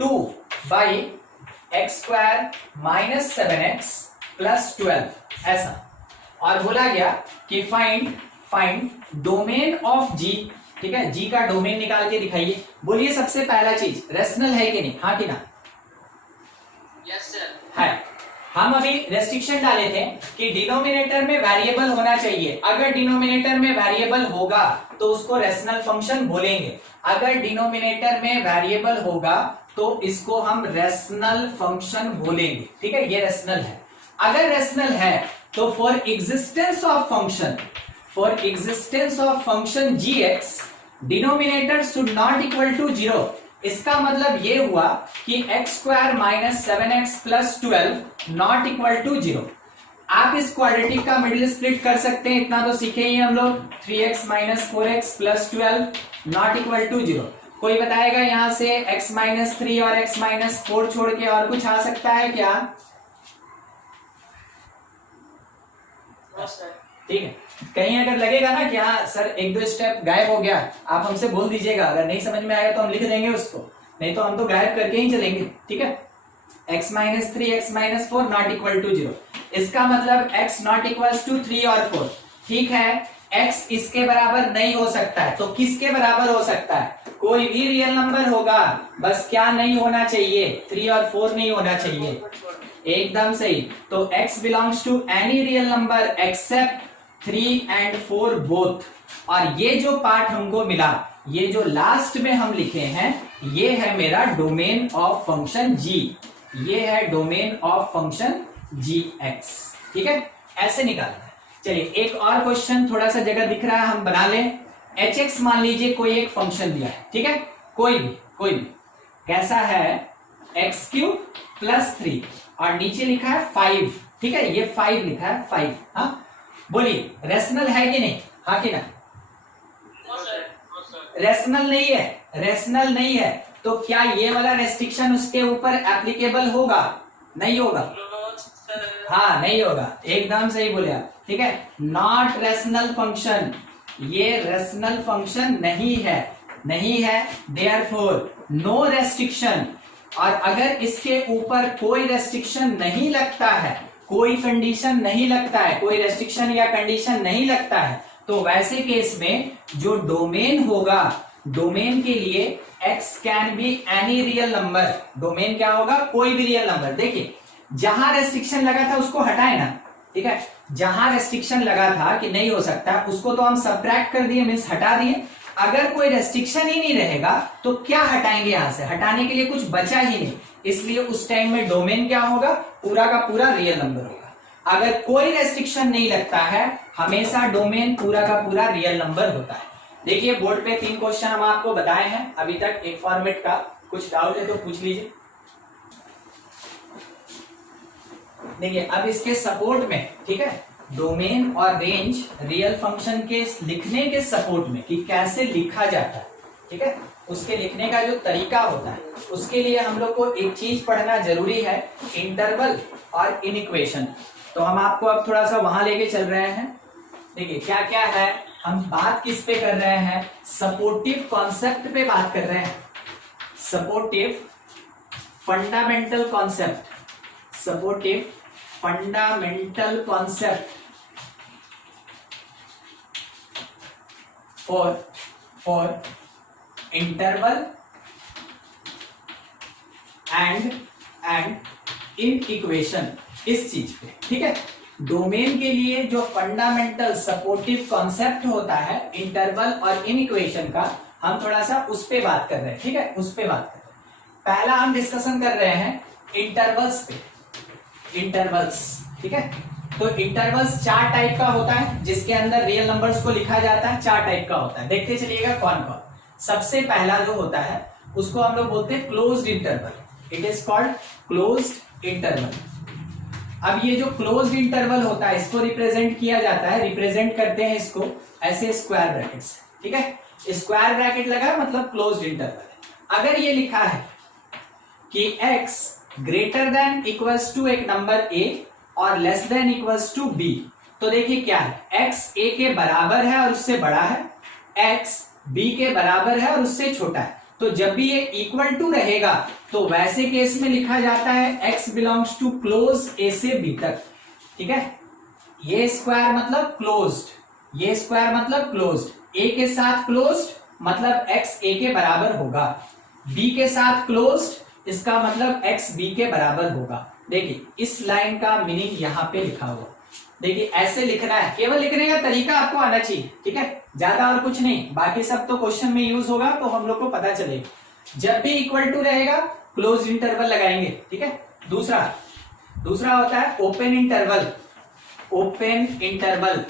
2 by x square minus 7x plus 12 ऐसा, और बोला गया कि फाइंड डोमेन ऑफ g, ठीक है। g का डोमेन निकाल के दिखाइए। बोलिए सबसे पहला चीज रैशनल है कि नहीं, हाँ कि ना? यस सर है। हम अभी रेस्ट्रिक्शन डाले थे कि डिनोमिनेटर में वेरिएबल होना चाहिए। अगर डिनोमिनेटर में वेरिएबल होगा तो उसको रैशनल फंक्शन बोलेंगे, अगर डिनोमिनेटर में वेरिएबल होगा तो इसको हम रैशनल फंक्शन बोलेंगे, ठीक है। ये रैशनल है। अगर रैशनल है तो for existence of function gx denominator should not equal to 0। इसका मतलब ये हुआ कि x square minus 7x plus 12 not equal to 0। आप इस क्वाड्रेटिक का मिडिल स्प्लिट कर सकते हैं, इतना तो सीखे ही हम लोग। 3x minus 4x plus 12 not equal to 0। कोई बताएगा यहां से x माइनस 3 और x माइनस 4 छोड़ के और कुछ आ सकता है क्या? ठीक है। कहीं अगर लगेगा ना कि हाँ सर एक दो स्टेप गायब हो गया, आप हमसे बोल दीजिएगा। अगर नहीं समझ में आएगा तो हम लिख देंगे उसको, नहीं तो हम तो गायब करके ही चलेंगे, ठीक है। x minus 3 x minus 4 not equal to 0। इसका मतलब x नॉट इक्वल टू 3 और 4, ठीक है। x इसके बराबर नहीं हो सकता है तो किसके बराबर हो सकता है? कोई भी रियल नंबर होगा, बस क्या नहीं होना चाहिए? 3 और 4 नहीं होना चाहिए। एकदम सही। तो x belongs to any real number except 3 and 4 both. और ये जो पार्ट हमको मिला, ये जो लास्ट में हम लिखे हैं, ये है मेरा डोमेन ऑफ फंक्शन g, ये है डोमेन ऑफ फंक्शन gx, ठीक है। ऐसे निकालना है। चलिए एक और क्वेश्चन, थोड़ा सा जगह दिख रहा है, हम बना लें। hx मान लीजिए कोई एक फंक्शन दिया है, ठीक है, कोई भी कैसा है, x³ प्लस 3 और नीचे लिखा है 5, ठीक है, ये 5 लिखा है 5, हाँ। बोलिए रेशनल है कि नहीं, हाँ कि ना? No sir. रेशनल नहीं है, रेशनल नहीं है, तो क्या ये वाला रेस्ट्रिक्शन उसके ऊपर एप्लीकेबल होगा? नहीं होगा। No sir. हाँ नहीं होगा, एकदम सही बोले आप, ठीक है। नॉट रेशनल फंक्शन, ये रेशनल फंक्शन नहीं है, नहीं है, देयरफॉर नो रेस्ट्रिक्शन। और अगर इसके ऊपर कोई रेस्ट्रिक्शन नहीं लगता है, कोई कंडीशन नहीं लगता है, कोई रेस्ट्रिक्शन या कंडीशन नहीं लगता है, तो वैसे केस में जो डोमेन होगा, डोमेन के लिए x can be any real number. Domain क्या होगा? कोई भी रियल नंबर। देखिए जहां रेस्ट्रिक्शन लगा था उसको हटाए ना, ठीक है। जहां रेस्ट्रिक्शन लगा था कि नहीं हो सकता, उसको तो हम सब्ट्रैक्ट कर दिए, मीन्स हटा दिए। अगर कोई रेस्ट्रिक्शन ही नहीं रहेगा तो क्या हटाएंगे? यहां से हटाने के लिए कुछ बचा ही नहीं, इसलिए उस टाइम में डोमेन क्या होगा? पूरा का पूरा रियल नंबर होगा। अगर कोई रेस्ट्रिक्शन नहीं लगता है, हमेशा डोमेन पूरा का पूरा रियल नंबर होता है। देखिए बोर्ड पे 3 क्वेश्चन हम आपको बताए हैं अभी तक एक फॉर्मेट का, कुछ डाउट है तो पूछ लीजिए। देखिए अब इसके सपोर्ट में, ठीक है, डोमेन और रेंज रियल फंक्शन के लिखने के सपोर्ट में कि कैसे लिखा जाता है, ठीक है, उसके लिखने का जो तरीका होता है, उसके लिए हम लोग को एक चीज पढ़ना जरूरी है, इंटरवल और इनइक्वेशन। तो हम आपको अब थोड़ा सा वहां लेके चल रहे हैं। देखिए क्या क्या है, हम बात किस पे कर रहे हैं? सपोर्टिव कॉन्सेप्ट पे बात कर रहे हैं, supportive fundamental concept, supportive fundamental concept for interval and in equation, इस चीज पे, ठीक है। डोमेन के लिए जो फंडामेंटल सपोर्टिव कॉन्सेप्ट होता है इंटरवल और इन इक्वेशन का, हम थोड़ा सा उस पे बात कर रहे हैं, ठीक है, उस पे बात कर रहे हैं। पहला हम डिस्कशन कर रहे हैं इंटरवल्स पे, इंटरवल्स, ठीक है। तो इंटरवल्स 4 टाइप का होता है, जिसके अंदर रियल नंबर्स को लिखा जाता है, 4 टाइप का होता है। देखते चलिएगा कौन कौन। सबसे पहला जो होता है उसको हम लोग बोलते हैं closed interval, it is called closed interval. अब ये जो क्लोज्ड इंटरवल होता है इसको रिप्रेजेंट किया जाता है, रिप्रेजेंट करते हैं इसको ऐसे स्क्वायर ब्रैकेट से, ठीक है। स्क्वायर ब्रैकेट लगा मतलब क्लोज्ड इंटरवल। अगर ये लिखा है कि x greater than equals to एक नंबर a और less than equals to b, तो देखिए क्या है, x a के बराबर है और उससे बड़ा है, x b के बराबर है और उससे छोटा है। तो जब भी ये इक्वल टू रहेगा तो वैसे केस में लिखा जाता है x belongs to close a से b तक, ठीक है। ये स्क्वायर मतलब क्लोज्ड, ये स्क्वायर मतलब क्लोज्ड, a के साथ क्लोज्ड मतलब x a के बराबर होगा, b के साथ क्लोज्ड इसका मतलब x b के बराबर होगा। देखिए इस लाइन का मीनिंग यहां पे लिखा हुआ, देखिए ऐसे लिखना है, केवल लिखने का तरीका आपको आना चाहिए, ठीक है, ज्यादा और कुछ नहीं, बाकी सब तो क्वेश्चन में यूज होगा तो हम लोग को पता चलेगा। जब भी इक्वल टू रहेगा क्लोज इंटरवल लगाएंगे, ठीक है। दूसरा होता है open interval, open interval,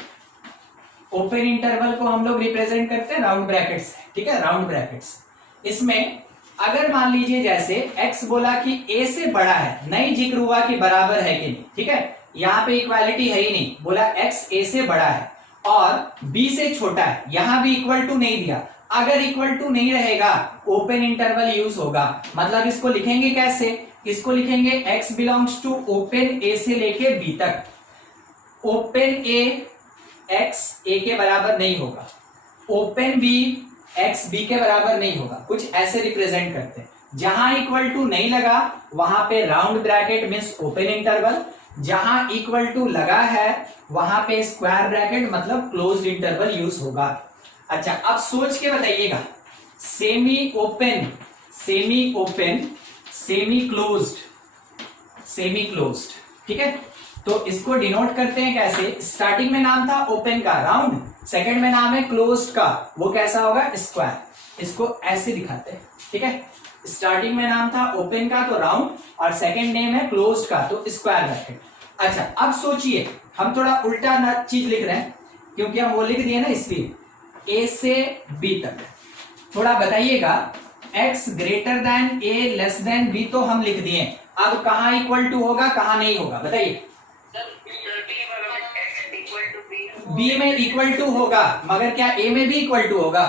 open interval को हम लोग रिप्रेजेंट करते हैं राउंड ब्रैकेट से, ठीक है, राउंड ब्रैकेट्स। इसमें अगर मान लीजिए जैसे x बोला कि a से बड़ा है, नहीं जिक्र हुआ कि बराबर है कि नहीं, ठीक है, यहाँ पे इक्वालिटी है ही नहीं, बोला x a से बड़ा है और b से छोटा है, यहां भी इक्वल टू नहीं दिया। अगर इक्वल टू नहीं रहेगा ओपन इंटरवल यूज होगा, मतलब इसको लिखेंगे कैसे, इसको लिखेंगे x belongs to open a से लेके b तक, ओपन a x a के बराबर नहीं होगा, ओपन b x b के बराबर नहीं होगा, कुछ ऐसे रिप्रेजेंट करते हैं। जहां इक्वल टू नहीं लगा वहां पे round bracket means open interval, जहां इक्वल टू लगा है वहां पे स्क्वायर ब्रैकेट मतलब क्लोज्ड इंटरवल यूज होगा। अच्छा अब सोच के बताइएगा, semi open, semi open, semi closed, semi closed, ठीक है। तो इसको डिनोट करते हैं कैसे, स्टार्टिंग में नाम था ओपन का राउंड, सेकंड में नाम है क्लोज्ड का, वो कैसा होगा स्क्वायर, इसको ऐसे दिखाते हैं, ठीक है। स्टार्टिंग में नाम था ओपन का तो राउंड और सेकंड नेम है क्लोज्ड का तो स्क्वायर ब्रैकेट। अच्छा अब सोचिए हम थोड़ा उल्टा चीज लिख रहे हैं क्योंकि हम वो लिख दिए ना, इसलिए a से b तक। थोड़ा बताइएगा x greater then a less than b तो हम लिख दिए, अब कहां इक्वल टू होगा कहां नहीं होगा बताइए। बी में इक्वल टू होगा, मगर क्या ए में भी इक्वल टू होगा?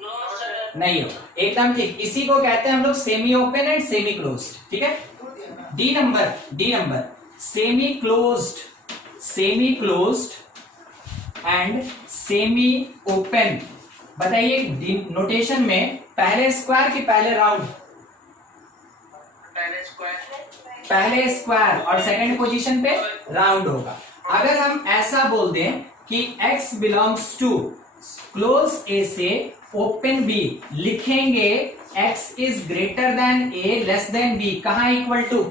No sir. नहीं होगा, एकदम ठीक। इसी को कहते हैं हम लोग semi open and semi closed, ठीक है। D number semi closed end semi open. बताइए नोटेशन में पहले स्क्वायर कि पहले राउंड? पहले स्क्वायर और सेकंड पोजीशन पे राउंड होगा। अगर हम ऐसा बोल दें कि x belongs to close A से ओपन बी, लिखेंगे x is greater than A less than B, कहां इक्वल टू?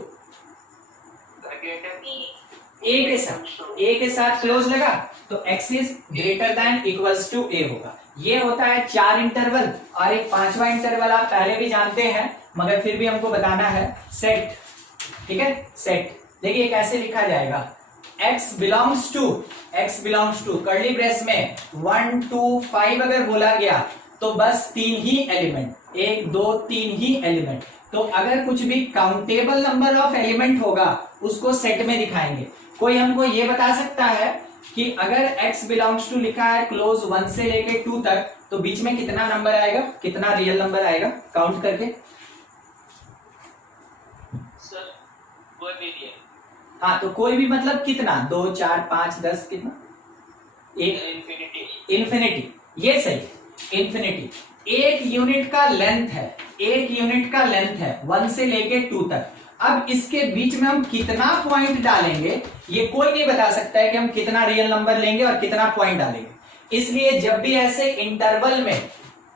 ए के साथ क्लोज लगा तो x is greater than equals to A होगा। ये होता है 4 इंटरवल, और एक 5वां इंटरवल आप पहले भी जानते हैं मगर फिर भी हमको बताना है, सेट, ठीक है। सेट देखिए कैसे लिखा जाएगा, x belongs to curly brace में 1 2 5 अगर बोला गया तो बस 3 ही एलिमेंट, 1 2 3 ही एलिमेंट। तो अगर कुछ भी काउंटेबल नंबर ऑफ एलिमेंट होगा उसको सेट में दिखाएंगे। कोई हमको ये बता सकता है कि अगर x बिलोंग्स टू लिखा है क्लोज 1 से लेके 2 तक, तो बीच में कितना नंबर आएगा, कितना रियल नंबर आएगा काउंट करके? सर कोई भी नहीं। हाँ तो कोई भी मतलब कितना, 2 4 5 10 कितना? इन्फिनिटी। ये सही, इन्फिनिटी। एक यूनिट का लेंथ है 1 से लेके 2 तक। अब इसके बीच में हम कितना पॉइंट डालेंगे ये कोई नहीं बता सकता है कि हम कितना रियल नंबर लेंगे और कितना पॉइंट डालेंगे। इसलिए जब भी ऐसे इंटरवल में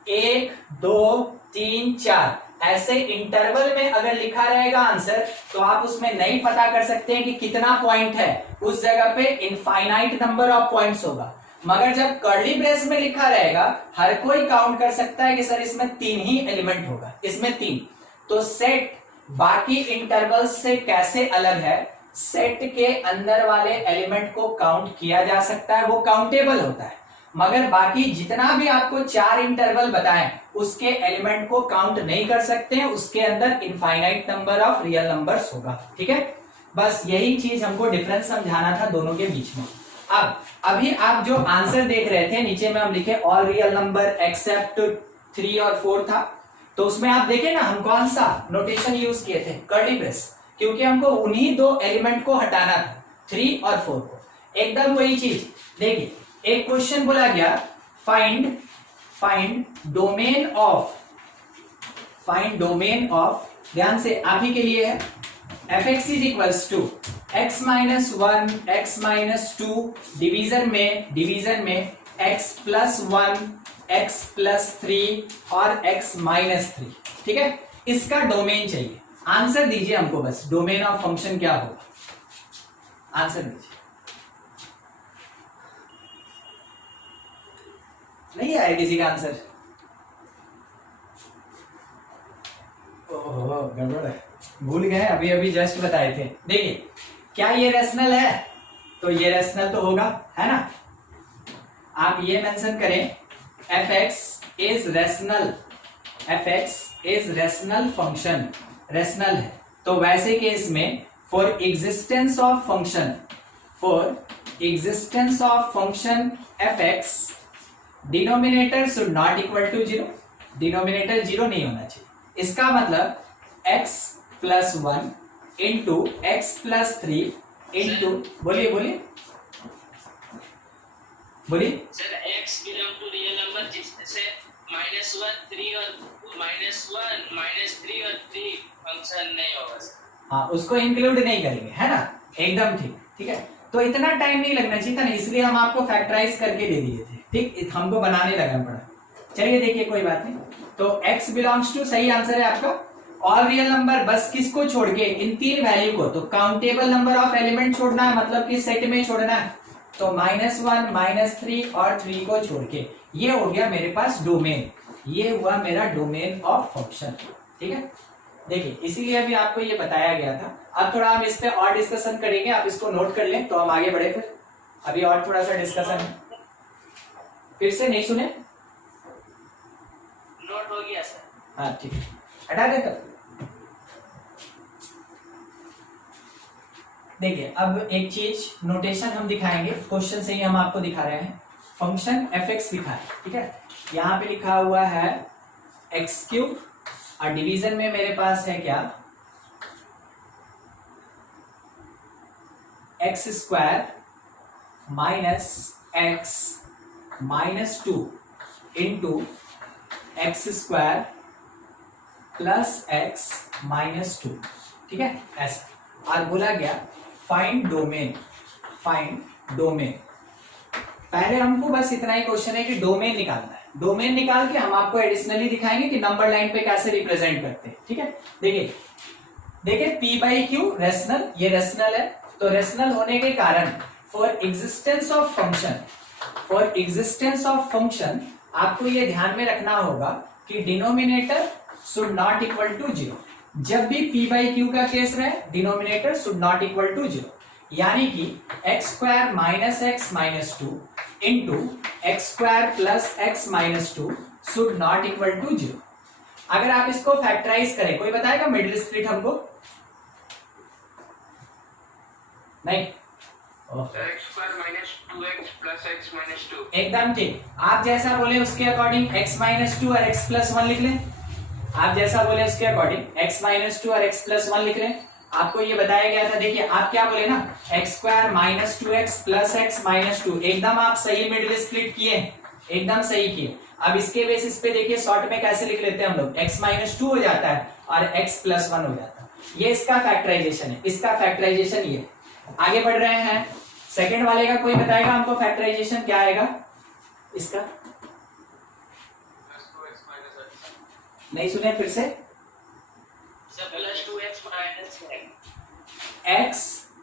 1 2 3 4 ऐसे इंटरवल में अगर लिखा रहेगा आंसर, तो आप उसमें नहीं पता कर सकते हैं कि कितना पॉइंट है, उस जगह पे इनफाइनाइट नंबर ऑफ पॉइंट्स होगा। मगर जब कर्ली ब्रेस में लिखा रहेगा हर कोई काउंट कर सकता है कि सर इसमें 3 ही एलिमेंट होगा, इसमें 3। तो सेट बाकी इंटरवल्स से कैसे अलग है, सेट के अंदर वाले एलिमेंट को काउंट किया जा सकता है, वो काउंटेबल होता है। मगर बाकी जितना भी आपको 4 इंटरवल बताएं उसके एलिमेंट को काउंट नहीं कर सकते हैं, उसके अंदर infinite number of real numbers होगा, ठीक है। बस यही चीज हमको डिफरेंस समझाना था दोनों के बीच में। अब अभी आप जो आंसर देख रहे थे नीचे में हम लिखे ऑल रियल नंबर एक्सेप्ट 3 और 4 था, तो उसमें आप देखें ना हम कौन सा नोटेशन यूज किए थे, कर्ली ब्रेस, क्योंकि हमको उन्हीं 2 एलिमेंट को हटाना था, 3 और 4 को। एकदम वही चीज देखिए, एक क्वेश्चन बोला गया फाइंड डोमेन ऑफ, ध्यान से आप ही के लिए है, fx is equals to x minus 1 x minus 2 division में x प्लस 1 x प्लस 3 और x माइनस 3, ठीक है। इसका डोमेन चाहिए, आंसर दीजिए हमको, बस डोमेन ऑफ फंक्शन क्या होगा, आंसर दीजिए। नहीं आया किसी का आंसर? ओहो गड़बड़ है, भूल गए, अभी जस्ट बताए थे। देखिए क्या ये रैशनल है, तो ये रैशनल तो होगा, है ना। आप ये मेंशन करें fx is rational function, rational है। तो वैसे केस में for existence of function fx denominator should not equal to 0, denominator 0 नहीं होना चाहिए। इसका मतलब x plus 1 into x plus 3 into, बोलिए sir x belong to real number जिससे -1 3 और -1 -3 और 3 फंक्शन नहीं होगा सर। हाँ उसको इंक्लूड नहीं करेंगे, है ना, एकदम ठीक है। तो इतना टाइम नहीं लगना चाहिए था ना, इसलिए हम आपको फैक्टराइज करके दे दिए थे, ठीक, हमको बनाने लगा पड़ा। चलिए देखिए कोई बात नहीं। तो x बिलोंग्स टू सही आंसर है आपका। ऑल रियल नंबर बस किसको छोड़ के, इन 3 वैल्यू को, तो काउंटेबल नंबर ऑफ एलिमेंट छोड़ना है, मतलब कि सेट में छोड़ना है। तो -1 -3 और 3 को छोड़ के ये हो गया मेरे पास डोमेन, ये हुआ मेरा डोमेन ऑफ फंक्शन, ठीक है। देखिए इसीलिए अभी आपको ये बताया गया था। अब थोड़ा हम इस पे और डिस्कशन करेंगे, आप इसको नोट कर लें तो हम आगे बढ़े। फिर अभी और थोड़ा सा डिस्कशन है, फिर से नहीं सुने? नोट हो गया सर। हाँ ठीक है, हटा दे तब। देखिए अब एक चीज नोटेशन हम दिखाएंगे, क्वेश्चन से ही हम आपको दिखा रहे हैं। फंक्शन एफ एक्स लिखा है, ठीक है, यहाँ पे लिखा हुआ है एक्स क्यूब और डिवीजन में मेरे पास है क्या, x square minus x minus 2 into x square plus x minus 2, ठीक है ऐसा। और बोला गया फाइंड डोमेन, फाइंड डोमेन। पहले हमको बस इतना ही क्वेश्चन है कि डोमेन निकालना है। डोमेन निकाल के हम आपको एडिशनली दिखाएंगे कि नंबर लाइन पे कैसे रिप्रेजेंट करते हैं, ठीक है। देखिए देखिए पी बाई क्यू रेशनल, ये रेशनल है, तो रेशनल होने के कारण for existence of function, for existence of function आपको ये ध्यान में रखना होगा कि denominator should not equal to 0। जब भी p बाई क्यू का केस रहे denominator should not equal to 0, यानी कि x square minus x minus 2 into x square plus x minus 2 should not equal to 0। अगर आप इसको फैक्टराइज करें, कोई बताएगा मिडिल स्प्लिट हमको? नहीं, x square minus 2x plus x minus 2। एकदम ठीक। आप जैसा बोले उसके अकॉर्डिंग x माइनस 2 और x प्लस 1 लिख लें। आप जैसा बोले उसके अकॉर्डिंग x माइनस 2 और x प्लस 1 लिख लें। आपको ये बताया गया था, देखिए आप क्या बोले ना, x square minus 2x plus x minus 2, एकदम आप सही मिडिल स्प्लिट किए, एकदम सही किए। अब इसके बेसिस पे देखिए शॉर्ट में कैसे लिख लेते हैं हम लोग, x माइनस 2 हो जाता है और x प्लस 1 हो जाता है। ये इसका फैक्टराइजेशन है, इसका फैक्टराइजेशन ये। आगे बढ़ रहे हैं, सेकंड वाले का कोई बताएगा हमको फैक्टराइजेशन क्या आएगा इसका? नहीं सुने फिर से? Plus 2x minus x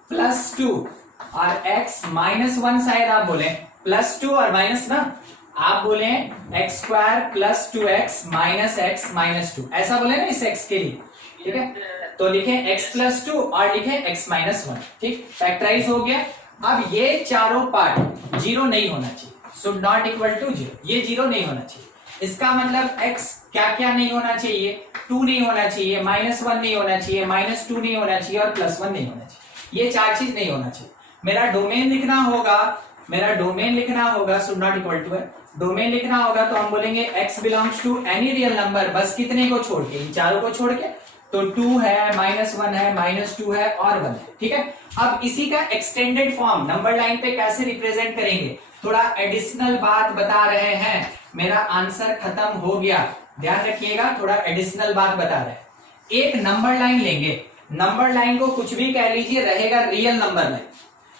plus 2 और x माइनस 1, शायद आप बोले प्लस 2 और माइनस ना, आप बोले x square plus 2x minus x minus 2, ऐसा बोले ना इस x के लिए, ठीक है। तो लिखे x प्लस 2 और लिखे x माइनस 1, ठीक, फैक्टराइज हो गया। अब ये चारों पार्ट 0 नहीं होना चाहिए, शुड नॉट इक्वल टू 0, ये 0 नहीं होना चाहिए। इसका मतलब x क्या क्या नहीं होना चाहिए, 2 नहीं होना चाहिए, माइनस 1 नहीं होना चाहिए, माइनस 2 नहीं होना चाहिए और प्लस 1 नहीं होना चाहिए। ये 4 चीज नहीं होना चाहिए। मेरा डोमेन लिखना होगा, मेरा डोमेन लिखना होगा, शुड नॉट इक्वल टू है, डोमेन लिखना होगा तो हम बोलेंगे x belongs to any real number, बस कितने को छोड़ के, इन चारों को छोड़ के, तो 2 है, माइनस 1 है, माइनस 2 है और 1 है, ठीक है। अब इसी का एक्सटेंडेड फॉर्म नंबर लाइन पे कैसे रिप्रेजेंट करेंगे, थोड़ा एडिशनल बात बता रहे हैं। मेरा आंसर खत्म हो गया, ध्यान रखिएगा, थोड़ा एडिशनल बात बता रहे हैं। एक नंबर लाइन लेंगे, नंबर लाइन को कुछ भी कह लीजिए, रहेगा real number line.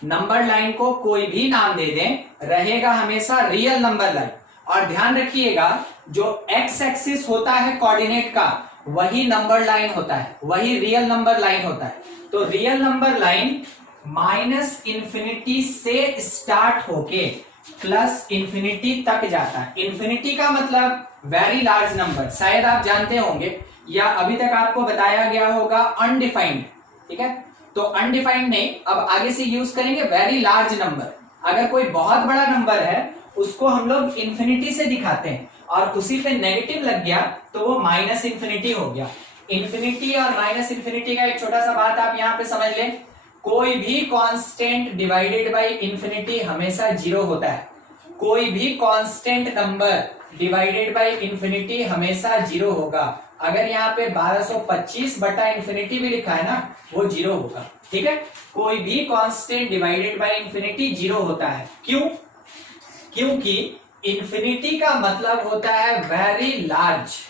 Number line को कोई भी नाम दे दें, रहेगा हमेशा रियल नंबर लाइन। और ध्यान रखिएगा जो एक्स एक्सिस होता है कोऑर्डिनेट का, वही नंबर लाइन होता है, वही रियल नंबर लाइन होता है। तो real number line minus infinity से स्टार्ट होके प्लस इंफिनिटी तक जाता है। इंफिनिटी का मतलब वेरी लार्ज नंबर, शायद आप जानते होंगे या अभी तक आपको बताया गया होगा अनडिफाइंड, ठीक है। तो अनडिफाइंड नहीं, अब आगे से यूज करेंगे वेरी लार्ज नंबर। अगर कोई बहुत बड़ा नंबर है उसको हम लोग इंफिनिटी से दिखाते हैं और उसी पे नेगेटिव लग गया तो वो माइनस इंफिनिटी हो गया। इंफिनिटी और माइनस इंफिनिटी का एक छोटा सा बात आप यहाँ पे समझ लें, कोई भी कांस्टेंट डिवाइडेड बाय इंफिनिटी हमेशा 0 होता है। कोई भी constant number divided by infinity हमेशा 0 होगा। अगर यहाँ पे 1225 बटा इंफिनिटी भी लिखा है ना, वो 0 होगा, ठीक है। कोई भी कांस्टेंट डिवाइडेड बाय इंफिनिटी 0 होता है। क्यों? क्योंकि इंफिनिटी का मतलब होता है वेरी लार्ज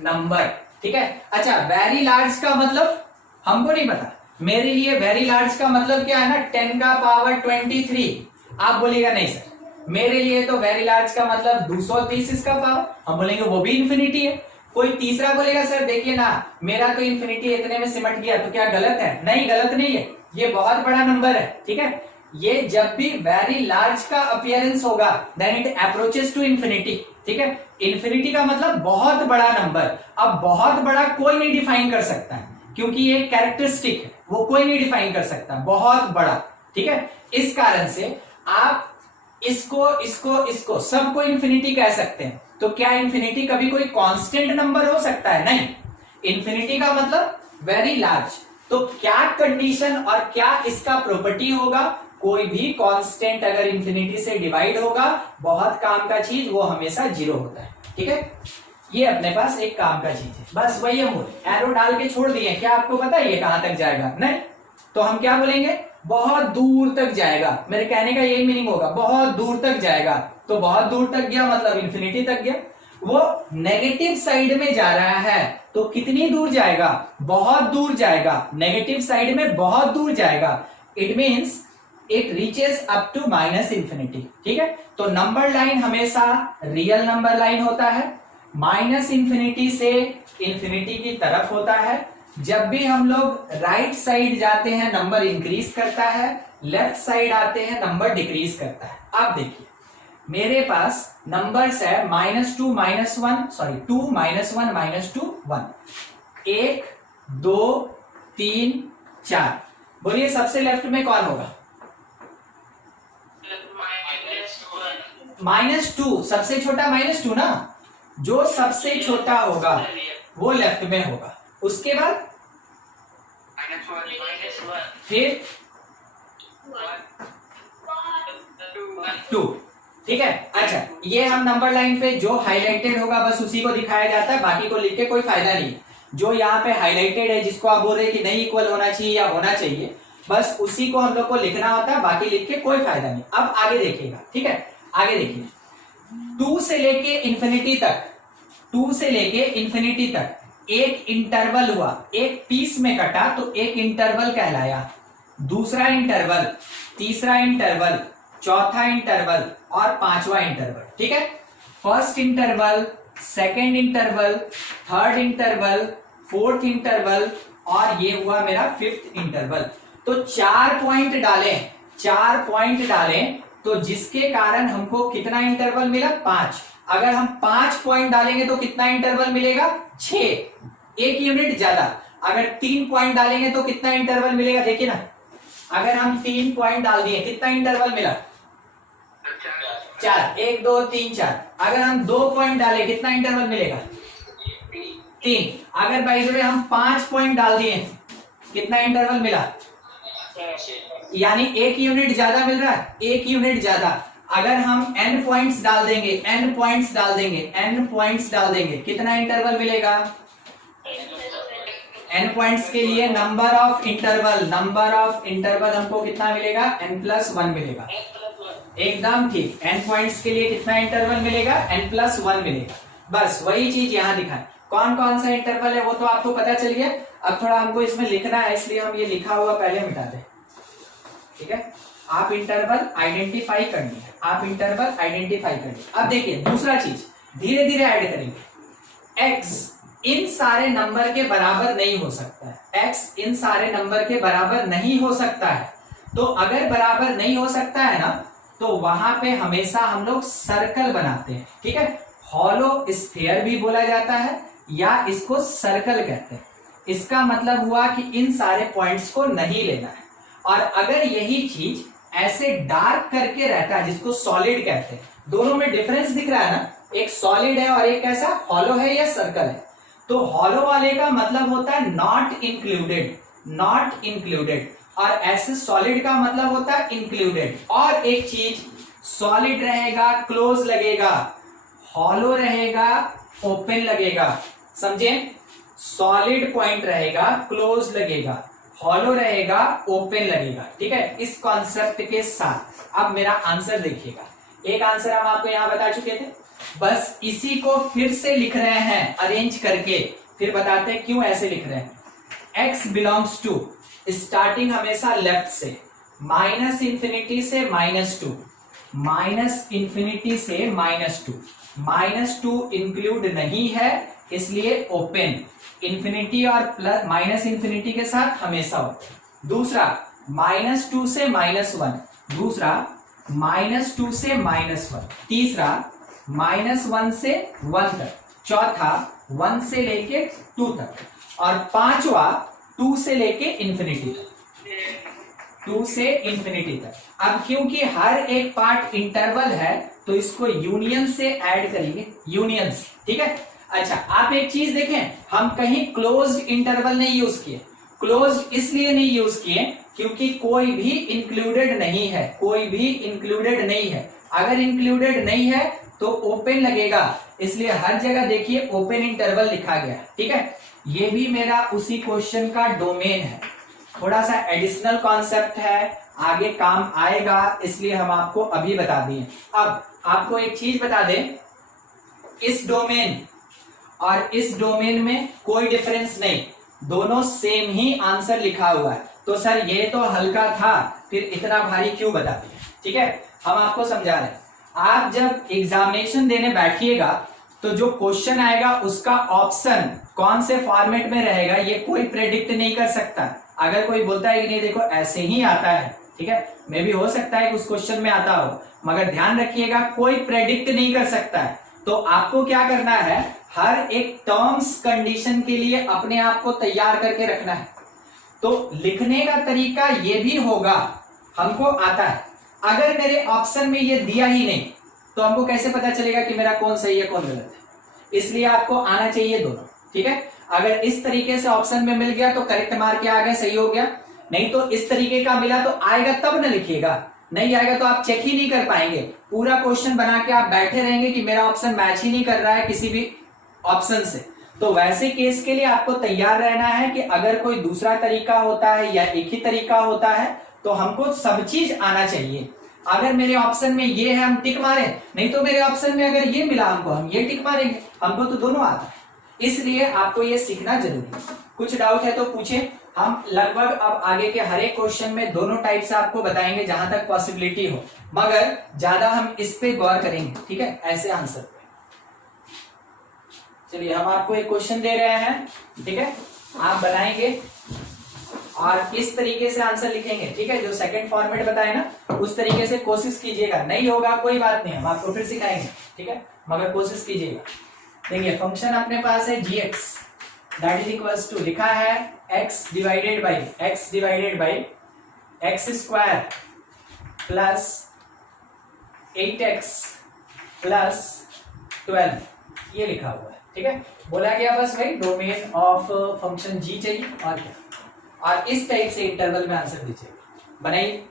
नंबर, ठीक है। अच्छा, वेरी लार्ज का मतलब हमको नहीं पता, मेरे लिए वेरी लार्ज का मतलब क्या है ना, 10 का पावर 23। आप बोलेगा नहीं सर, मेरे लिए तो वेरी लार्ज का मतलब 230 इसका पावर, हम बोलेंगे वो भी इंफिनिटी है। कोई तीसरा बोलेगा सर देखिए ना, मेरा तो इंफिनिटी इतने में सिमट गया, तो क्या गलत है? नहीं, गलत नहीं है, ये बहुत बड़ा नंबर है, ठीक है। ये जब भी वेरी लार्ज का अपीयरेंस होगा then it approaches to infinity, ठीक है। इंफिनिटी का मतलब बहुत बड़ा नंबर। अब बहुत बड़ा कोई नहीं डिफाइन कर सकता है क्योंकि ये कैरेक्टरिस्टिक है, वो कोई नहीं डिफाइन कर सकता, बहुत बड़ा, ठीक है। इस कारण से आप इसको सबको इंफिनिटी कह सकते हैं। तो क्या इंफिनिटी कभी कोई कांस्टेंट नंबर हो सकता है? नहीं, इंफिनिटी का मतलब वेरी लार्ज। तो क्या कंडीशन और क्या इसका प्रॉपर्टी होगा, कोई भी कांस्टेंट अगर इंफिनिटी से डिवाइड होगा, बहुत काम का चीज, वो हमेशा जीरो होता है। ठीक है, ये अपने पास एक काम का चीज है, बस वही हम बोले, एरो डाल के छोड़ दिए। क्या आपको पता है ये कहां तक जाएगा? नहीं, तो हम क्या बोलेंगे, बहुत दूर तक जाएगा। मेरे कहने का यही मीनिंग होगा, बहुत दूर तक जाएगा। तो बहुत दूर तक गया मतलब इंफिनिटी तक गया। वो नेगेटिव साइड में जा रहा है तो कितनी दूर जाएगा? बहुत दूर जाएगा। नेगेटिव साइड में बहुत दूर जाएगा, it means it reaches up to minus infinity. ठीक है, तो नंबर लाइन हमेशा रियल नंबर लाइन होता है, माइनस इंफिनिटी से इंफिनिटी की तरफ होता है। जब भी हम लोग राइट साइड जाते हैं नंबर इंक्रीज करता है, लेफ्ट साइड आते हैं नंबर डिक्रीज करता है। आप देखिए मेरे पास नंबर्स है -2 -1 सॉरी 2 -1 -2 1, 1 2 3 4। बोलिए सबसे लेफ्ट में कौन होगा? -2, सबसे छोटा -2 ना, जो सबसे छोटा होगा वो लेफ्ट में होगा। उसके बाद फिर 2। ठीक है, अच्छा ये हम नंबर लाइन पे जो हाईलाइटेड होगा बस उसी को दिखाया जाता है, बाकी को लिख के कोई फायदा नहीं है। जो यहाँ पे हाईलाइटेड है जिसको आप बोल रहे हैं कि नहीं इक्वल होना चाहिए या होना चाहिए, बस उसी को हम लोग को लिखना होता है, बाकी लिख के कोई फायदा नहीं। अब आगे देखिएगा, ठीक है, आगे देखिए 2 से लेके इंफिनिटी तक, 2 से लेके इंफिनिटी तक एक इंटरवल हुआ, एक पीस में कटा तो एक इंटरवल कहलाया, दूसरा इंटरवल, तीसरा इंटरवल, चौथा इंटरवल और पांचवा इंटरवल। ठीक है, first interval, second interval, third interval, fourth interval और ये हुआ मेरा फिफ्थ इंटरवल। तो 4 पॉइंट डालें, 4 पॉइंट डालें तो जिसके कारण हमको कितना इंटरवल मिला? 5। अगर हम 5 पॉइंट डालेंगे तो कितना इंटरवल मिलेगा? 6, 1 यूनिट ज्यादा। अगर 3 पॉइंट डालेंगे तो कितना इंटरवल मिलेगा? देखिए ना, अगर हम 3 पॉइंट डाल दिए कितना इंटरवल मिला? 4, 1 2 3 4। अगर हम 2 पॉइंट डाले कितना इंटरवल मिलेगा? 3। अगर बाई द वे हम 5 पॉइंट डाल दिए कितना इंटरवल मिला? यानी 1 यूनिट ज्यादा मिल रहा है, 1 यूनिट ज्यादा। अगर हम n पॉइंट्स डाल देंगे, n पॉइंट्स डाल देंगे, n पॉइंट्स डाल देंगे, कितना इंटरवल मिलेगा? n पॉइंट्स के लिए number of interval, number of interval हमको कितना मिलेगा? n+1 मिलेगा। एकदम ठीक, n पॉइंट्स के लिए कितना इंटरवल मिलेगा? n+1 मिलेगा। बस वही चीज यहां दिखाएं। कौन कौन सा इंटरवल है वो तो आपको पता चल गया। अब थोड़ा हमको इसमें लिखना है, इसलिए हम ये लिखा हुआ पहले मिटा दें। ठीक है, आप इंटरवल आइडेंटिफाई कर लिए, आप इंटरवल आइडेंटिफाई कर लिए। अब देखिए दूसरा चीज धीरे धीरे ऐड करेंगे। x इन सारे नंबर के बराबर नहीं हो सकता है, x इन सारे नंबर के बराबर नहीं हो सकता है। तो अगर बराबर नहीं हो सकता है ना, तो वहां पे हमेशा हम लोग सर्कल बनाते हैं। ठीक है, हॉलो स्फीयर भी बोला जाता है या इसको सर्कल कहते हैं। इसका मतलब हुआ कि इन सारे पॉइंट्स को नहीं लेना है। और अगर यही चीज ऐसे डार्क करके रहता है जिसको सॉलिड कहते हैं, दोनों में डिफरेंस दिख रहा है ना, एक सॉलिड है और एक कैसा हॉलो है या सर्कल है। तो हॉलो वाले का मतलब होता है नॉट इंक्लूडेड, नॉट इंक्लूडेड, और ऐसे सॉलिड का मतलब होता है इंक्लूडेड। और एक चीज, सॉलिड रहेगा क्लोज लगेगा, हॉलो रहेगा ओपन लगेगा। समझे, सॉलिड पॉइंट रहेगा क्लोज लगेगा, हॉलो रहेगा ओपन लगेगा। ठीक है, इस कॉन्सेप्ट के साथ अब मेरा आंसर देखिएगा। एक आंसर हम आपको यहां बता चुके थे, बस इसी को फिर से लिख रहे हैं अरेंज करके, फिर बताते हैं क्यों ऐसे लिख रहे हैं। x बिलोंग्स टू, स्टार्टिंग हमेशा लेफ्ट से, माइनस इंफिनिटी से -2, माइनस इंफिनिटी से -2, -2 इंक्लूड नहीं है इसलिए ओपन, इंफिनिटी और प्लस माइनस इंफिनिटी के साथ हमेशा होता। दूसरा -2 से -1, दूसरा -2 से -1, तीसरा -1 से 1 तक, चौथा 1 से लेके 2 तक, और पांचवा 2 से लेके इंफिनिटी तक, 2 से इंफिनिटी तक। अब क्योंकि हर एक पार्ट इंटरवल है तो इसको यूनियन से ऐड करेंगे, यूनियन से। ठीक है, अच्छा आप एक चीज देखें, हम कहीं क्लोज्ड इंटरवल नहीं यूज किए। क्लोज इसलिए नहीं यूज किए क्योंकि कोई भी इंक्लूडेड नहीं है, कोई भी इंक्लूडेड नहीं है। अगर इंक्लूडेड नहीं है तो ओपन लगेगा, इसलिए हर जगह देखिए ओपन इंटरवल लिखा गया है। ठीक है, ये भी मेरा उसी क्वेश्चन का डोमेन है, थोड़ा सा एडिशनल कॉन्सेप्ट है, आगे काम आएगा, इसलिए हम आपको अभी बता दिए। अब आपको एक चीज बता दें, इस डोमेन और इस डोमेन में कोई डिफरेंस नहीं, दोनों सेम ही आंसर लिखा हुआ है। तो सर ये तो हल्का था, फिर इतना भारी क्यों बता दिया? ठीक है, हम आपको समझा रहे हैं। आप जब एग्जामिनेशन देने बैठिएगा तो जो क्वेश्चन आएगा उसका ऑप्शन कौन से फॉर्मेट में रहेगा ये कोई प्रेडिक्ट नहीं कर सकता। अगर कोई बोलता है कि नहीं देखो ऐसे ही आता है, ठीक है, मे भी हो सकता है कि उस क्वेश्चन में आता हो, मगर ध्यान रखिएगा कोई प्रेडिक्ट नहीं कर सकता है। तो आपको क्या करना है, हर एक टर्म्स कंडीशन के लिए अपने आप को तैयार करके रखना है। तो लिखने का तरीका ये भी होगा, हमको आता है। अगर मेरे ऑप्शन में ये दिया ही नहीं तो हमको कैसे पता चलेगा कि मेरा कौन सही है कौन गलत है? इसलिए आपको आना चाहिए दोनों। ठीक है, अगर इस तरीके से ऑप्शन में मिल गया तो करेक्ट मार्क के आ गए, सही हो गया। नहीं तो इस तरीके का मिला तो आएगा तब न लिखिएगा, नहीं आएगा तो आप चेक ही नहीं कर पाएंगे। पूरा क्वेश्चन बना के आप बैठे रहेंगे कि मेरा ऑप्शन मैच ही नहीं कर रहा है किसी भी ऑप्शन से। तो वैसे केस के लिए आपको तैयार रहना है कि अगर कोई दूसरा तरीका होता है या एक ही तरीका होता है तो हमको सब चीज आना चाहिए। अगर मेरे ऑप्शन में ये है हम टिक मारे, नहीं तो मेरे ऑप्शन में अगर ये मिला हमको हम ये टिक मारेंगे, हमको तो दोनों आता है। इसलिए आपको ये सीखना जरूरी है। कुछ डाउट है तो पूछे, हम लगभग अब आगे के हर एक क्वेश्चन में दोनों टाइप से आपको बताएंगे जहां तक पॉसिबिलिटी हो, मगर ज्यादा हम इस पे गौर करेंगे। ठीक है, ऐसे आंसर पे। चलिए हम आपको एक क्वेश्चन दे रहे हैं, ठीक है, आप बनाएंगे और इस तरीके से आंसर लिखेंगे। ठीक है, जो सेकंड फॉर्मेट बताए ना उस तरीके से कोशिश कीजिएगा, नहीं होगा कोई बात नहीं, हम आपको फिर सिखाएंगे। ठीक है, मगर कोशिश कीजिएगा। देखिए फंक्शन अपने पास है gx that is equals to, लिखा है x divided by x square plus 8x plus 12, ये लिखा हुआ है। ठीक है, बोला गया बस भाई डोमेन ऑफ फंक्शन g चाहिए और क्या, और इस टाइप से इंटरवल में आंसर दीजिए। बनाइए।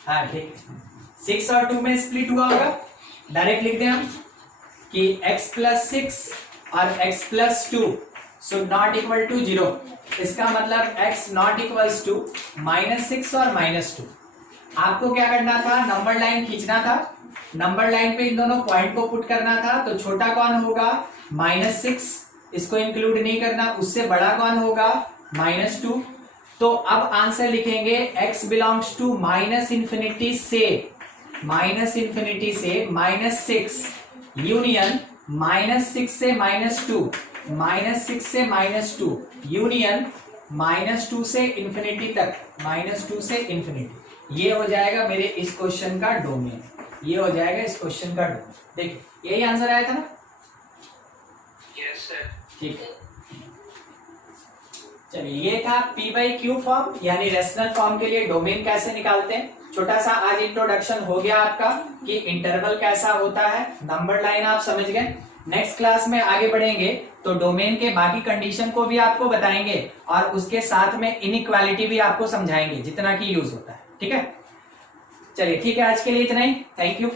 हाँ ठीक, 6 और 2 में स्प्लिट हुआ होगा, डायरेक्ट लिख दें हम कि x प्लस 6 और x plus 2 should not equal to 0। इसका मतलब x नॉट इक्वल्स टू -6 और -2। आपको क्या करना था, नंबर लाइन खींचना था, नंबर लाइन पे इन दोनों पॉइंट को पुट करना था। तो छोटा कौन होगा -6, इसको इंक्लूड नहीं करना, उससे बड़ा कौन होगा -2। तो अब आंसर लिखेंगे x बिलोंग्स टू -∞ से -6 यूनियन -6 से -2, -6 से -2 यूनियन -2 से इंफिनिटी तक, -2 से इंफिनिटी। ये हो जाएगा मेरे इस क्वेश्चन का डोमेन, ये हो जाएगा इस क्वेश्चन का डोमेन। देखिए यही आंसर आया था ना? Yes sir. ठीक है, चलिए ये था P/Q फॉर्म यानी रेशनल फॉर्म के लिए डोमेन कैसे निकालते हैं। छोटा सा आज इंट्रोडक्शन हो गया आपका कि इंटरवल कैसा होता है, नंबर लाइन आप समझ गए। नेक्स्ट क्लास में आगे बढ़ेंगे तो डोमेन के बाकी कंडीशन को भी आपको बताएंगे और उसके साथ में इनइक्वालिटी भी आपको समझाएंगे जितना कि यूज होता है। ठीक है, चलिए ठीक है, आज के लिए इतना ही। Thank you.